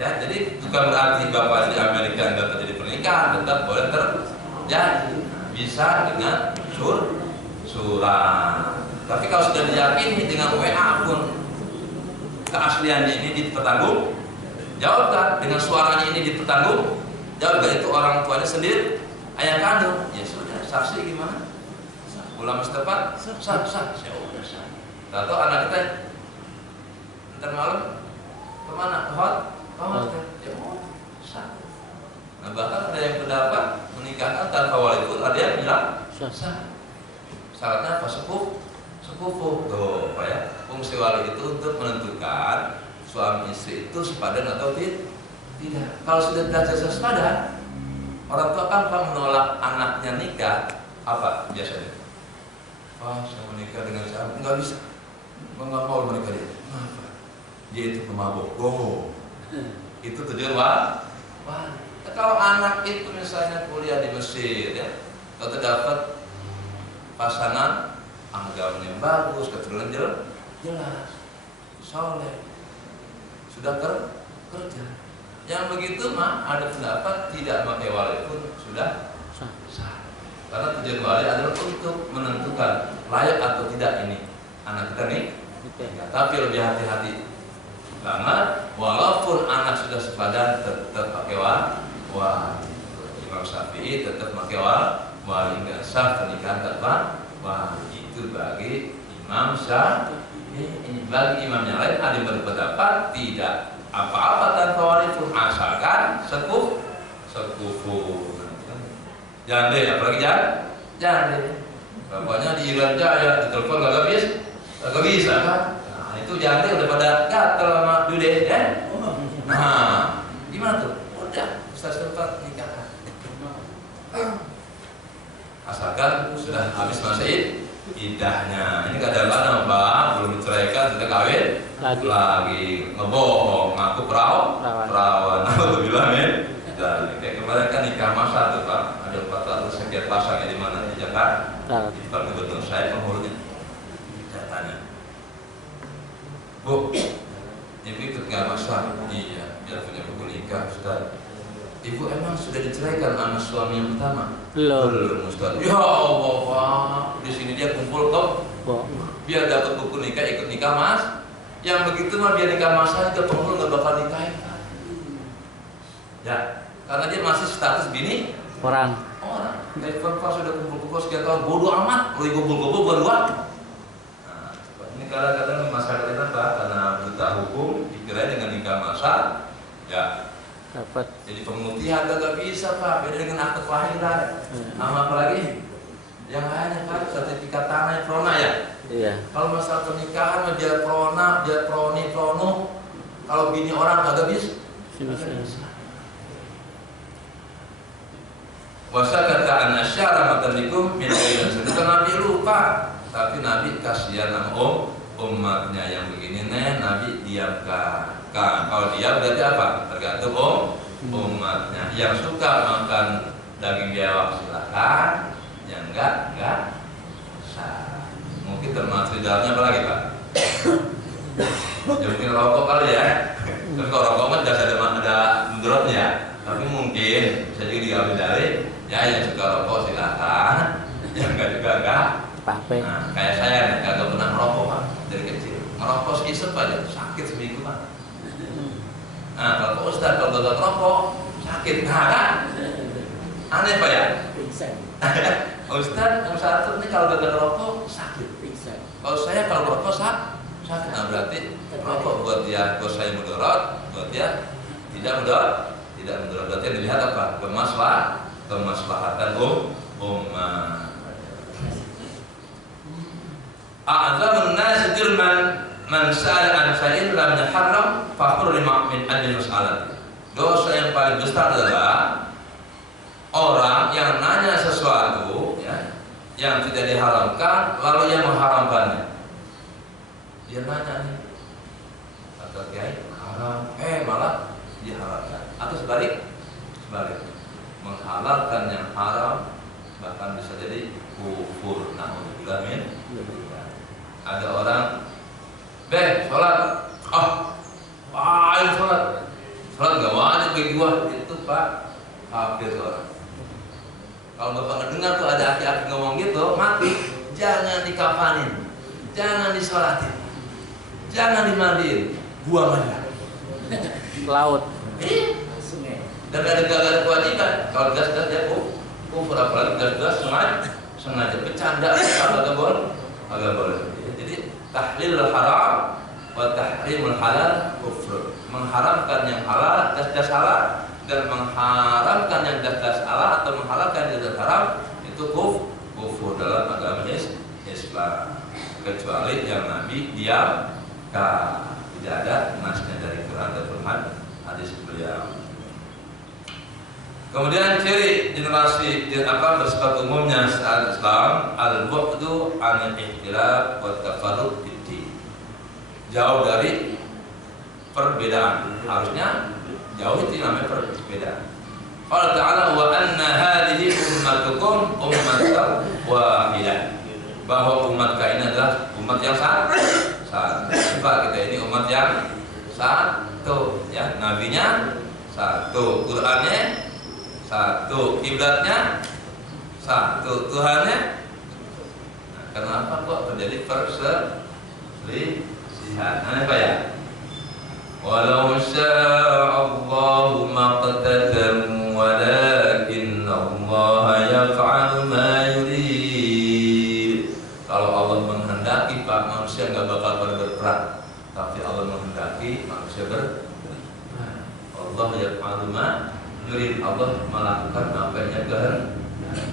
Ya, jadi bukan berarti bapak di Amerika nggak terjadi pernikahan, tetap boleh terjadi, bisa dengan surat. Tapi kalau sudah diyakini dengan WA pun keasliannya ini dipertanggung jawabkan, dengan suaranya ini dipertanggung jawabkan, itu orang tuanya sendiri, ayah kandung, ya sudah, saksi gimana? Ulama setempat, sah, ya udah sah. Atau anak kita ntar malam kemana? Ya sah. Nah bahkan ada yang pendapat menikahkan tanpa wali pun ada yang bilang sah. Syaratnya apa? Sepupu. Tuh, Pak ya. Fungsi wali itu untuk menentukan suami istri itu sepadan atau tidak. Kalau sudah tidak sepadan, orang tua kan menolak anaknya nikah, apa biasanya? Wah, saya menikah dengan saya nggak bisa, nggak mau menikah dia. Kenapa? Dia itu pemabuk. Itu tujuan wali. Kalau anak itu misalnya kuliah di Mesir, ya, atau terdapat pasangan agamanya bagus, keturunan jelas, soleh, sudah kerja. Yang begitu mah ada pendapat tidak pakai wali pun sudah sah. Karena tujuan wali adalah untuk menentukan layak atau tidak ini anak kita nih. Tapi lebih hati-hati banget, walaupun anak sudah sepadan tetap pakai wali. Imam Syafi'i tetap pakai wali, nggak sah pernikahan tanpa wali. Itu bagi Imam Syafi'i. Bagi imam yang lain ada yang berpendapat tidak apa-apa tanpa wali pun asalkan sepupu. Jangan deh, apalagi jangan deh. Bapaknya di Iran Jaya, ditelepon gak bisa kan? Nah, itu jangan deh, udah pada gatel sama dude ya. Nah, gimana tuh? Udah, Ustaz tempat nikah. Asalkan sudah habis masa idahnya. Ini kadang-kadang Mbak belum diceraikan sudah kawin lagi ngebohong, ngaku perawan. Alhamdulillah men. Dan kayak kemarin kan nikah masa tuh Pak, ada 400 sekian pasang di mana di Jakarta. Di Pak Gubernur saya penghulunya. Saya tanya, Bu, ibu ikut nggak masa? Iya, biar punya buku nikah Ustaz. Ibu emang sudah diceraikan sama suami yang pertama? Belum Ustaz. Ya Allah Pak, di sini dia kumpul kok. Biar dapat buku nikah, ikut nikah mas. Yang begitu mah biar nikah masa itu penghulu nggak bakal nikahin. Ya, karena dia masih status bini orang. Dari pas sudah kumpul-kumpul sekian tahun, bodoh amat, kalau kumpul-kumpul bukan gua. Nah, ini kadang-kadang masyarakat kita Pak, karena buta hukum, dikira dengan nikah masa, ya dapat. Jadi pemutihan gak bisa Pak, beda dengan akte kelahiran. Sama apa lagi? Yang lainnya Pak, sertifikat tanah prona ya. Iya. Kalau masalah pernikahan biar prona, biar prono. Kalau bini orang kagak bisa. Wasa kata anasyara matanikum min ayyan. Nabi lupa, tapi Nabi kasihan sama umatnya yang begini Nabi diamkan. Kalau diam berarti apa? Tergantung umatnya. Yang suka makan daging biawak silakan, yang enggak sah. Mungkin termasuk di dalamnya apa lagi Pak? Ya mungkin rokok kali ya. Tapi kalau rokok kan ada mudaratnya. Tapi mungkin saya juga diambil dari ya yang suka rokok silakan, yang enggak juga enggak. Nah, kayak saya nih kagak pernah merokok Pak dari kecil. Merokok seisep aja sakit seminggu Pak. Nah kalau Ustaz kalau gak merokok sakit, nah kan? Aneh Pak ya? Pingsan. Ustaz, yang satu ini kalau gagal rokok sakit. Pingsan. Kalau saya kalau rokok sakit. Nah berarti rokok buat dia, buat saya mudarat, buat dia tidak mudarat. Berarti yang dilihat apa? Kemaslahatan ummah. A'zamun nas jurman man sa'ala an shay'in lam yaharram fa hurrima min ajli mas'alah. Dosa yang paling besar adalah orang yang nanya sesuatu ya, yang tidak diharamkan lalu ia mengharamkannya. Dia nanya nih, kata kiai haram, malah diharamkan. Atau sebalik, menghalalkan yang haram bahkan bisa jadi kufur. Na'udzubillah min. Ada orang, sholat, ayo sholat nggak wajib bagi gua, itu Pak kafir orang. Kalau bapak ngedengar tuh ada aki-aki ngomong gitu, mati, jangan dikafanin, jangan disolatin, jangan dimandiin, buang aja. Laut. Sungai. Dan gak ada kewajiban. Kalau gas-gas dia kufur, apalagi gas-gas sengaja bercanda, agak boleh. Jadi tahlil haram wa tahrimul halal kufur. Mengharamkan yang halal, gas-gas halal, dan mengharamkan yang gas-gas halal atau menghalalkan yang gas haram itu kufur dalam agama Islam. Kecuali yang Nabi diamkan, tidak ada nasnya dari Quran dan hadis beliau. Kemudian ciri generasi bersifat umumnya saat Islam al-bu'du 'anil ikhtilaf wa tafarruq fid-din. Jauh dari perbedaan. Harusnya jauh itu namanya perbedaan. Allah Ta'ala wa anna hadhihi ummatukum ummatan wahidah. Bahwa umat kalian adalah umat yang satu. Kita ini umat yang satu, ya, nabinya satu, Qur'annya satu, kiblatnya satu, Tuhannya. Nah, kenapa kok terjadi perselisihan? Apa ya? Walau sya'allahu maqtadamu walakin Allah yaf'alu ma yurid. Kalau Allah menghendaki, Pak, manusia nggak bakal berperang. Tapi Allah menghendaki manusia berperang. Allah yaf'alu ma yurid. Allah melakukan apa yang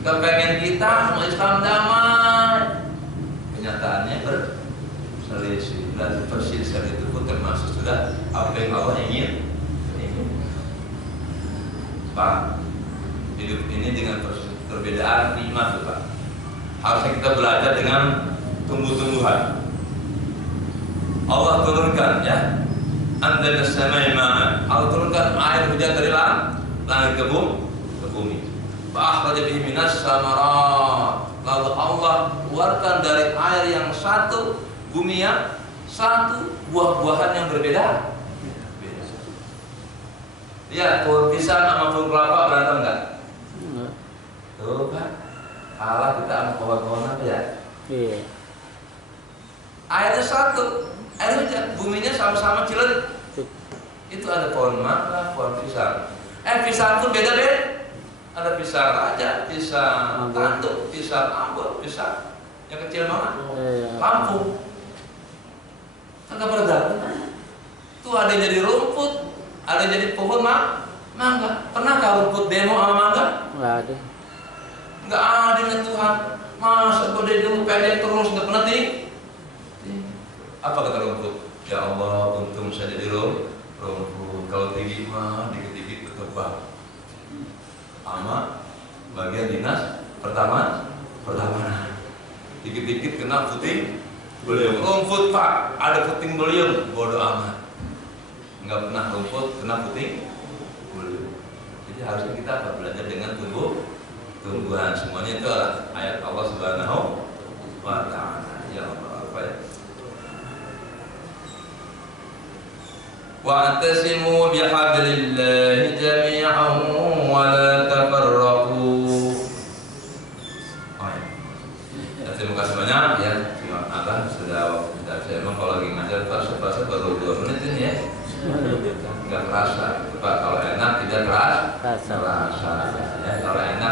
kepengen kita semua Islam damai. Kenyataannya berselisih. Dan perselisihan itu pun termasuk sudah apa yang Allah ingin. Pak, hidup ini dengan perbedaan nikmat, Pak. Harusnya kita belajar dengan tumbuh-tumbuhan. Allah turunkan, ya, anzalna as-samaa'a ma'an. Allah turunkan air hujan dari langit ke bumi. Fa'akhraja bihi minas samarat. Lalu Allah keluarkan dari air yang satu, bumi yang satu, buah-buahan yang berbeda. Lihat, pohon pisang sama pohon kelapa berantem enggak? Enggak. Tuh, Pak. Kalah kita sama pohon-pohon apa ya? Iya. Airnya satu, air hujan, buminya sama-sama cilet. Itu ada pohon mangga, pohon pisang. Pisang pun beda-beda. Ada pisang raja, pisang tanduk, pisang ambon, pisang yang kecil banget. Lampung. Agak berbeda. Tuh ada yang jadi rumput, ada yang jadi pohon mangga. Pernahkah rumput demo sama mangga? Enggak ada. Enggak ada Tuhan. Masa gede dulu pendek terus enggak pernah tinggi. Apa kata rumput? Ya Allah, untung saya jadi rumput. Kalau tinggi mah dikit-dikit bertebal. Sama bagian dinas pertama. Dikit-dikit kena puting beliung. Rumput, Pak, ada puting beliung, bodoh amat. Enggak pernah rumput kena puting beliung. Jadi harusnya kita belajar dengan tumbuhan. Semuanya itu adalah ayat Allah Subhanahu wa ta'ala. Ya Allah, apa ya? Wa'tasimu bihablillahi jami'an wa la tafarraqu. Terima kasih banyak ya. Terima kasih sudah waktu kita. Saya emang kalau lagi ngajar fase baru 2 menit ini ya. Enggak terasa. Pak, kalau enak tidak terasa. Ya, kalau enak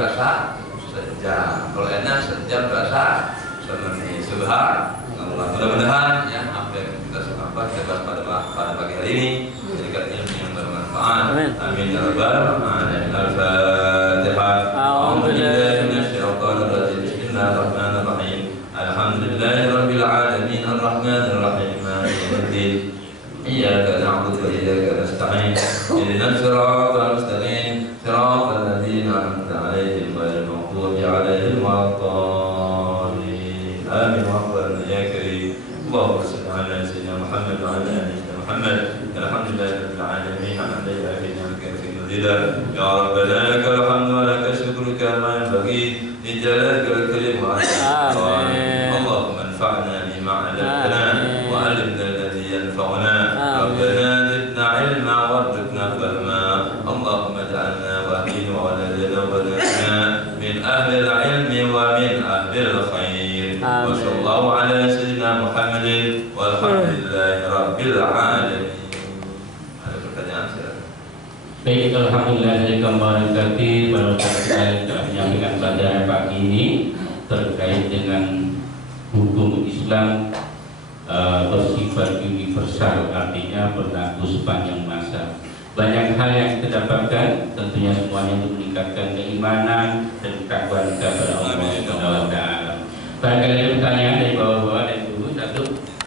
berasa sejam. Kalau enak sejam berasa seperti subhan. Mudah-mudahan ya apa yang kita bahas pada pagi hari ini jadikan ilmu yang bermanfaat. Amin ya rabbal alamin. Al-Fatihah. A'udzubillahi minasyaitonir rajim. Bismillahirrahmanirrahim. Alhamdulillahirabbil alamin arrahmanir rahim maliki yaumiddin. Iyyaka na'budu wa iyyaka nasta'in. Ihdinas siratal mustaqim. Siratal ladzina an'amta 'alaihim ghairil maghdubi 'alaihim waladdallin. Amin wa ya karim. Allahumma shalli ala sayyidina Muhammad wa ala ali sayyidina Muhammad. Alhamdulillahirabbil alamin. Alhamdulillahi ya rabbana lakal hamdu wa lakal syukru kama yanbaghi li jalalika wal karim wa Allahumma anfa'na bima 'allamtana wa 'allimna alladhi yanfa'una. Rabbana zidna 'ilma warzuqna fahma. Allahumma ij'alna wa ahina wa waladana wa banatina min ahli al-'ilmi wa min ahli al-khair. Wa sallallahu ala sayyidina Muhammadin walhamdulillahi rabbil alamin. Ada pertanyaan silakan. Baik, alhamdulillah dari kembali tadi pada saya telah menyampaikan pelajaran pagi ini terkait dengan hukum Islam bersifat universal, artinya berlaku sepanjang masa. Banyak hal yang kita dapatkan, tentunya semuanya untuk meningkatkan keimanan dan ketakwaan kepada Allah Subhanahu wa taala. Barangkali ada pertanyaan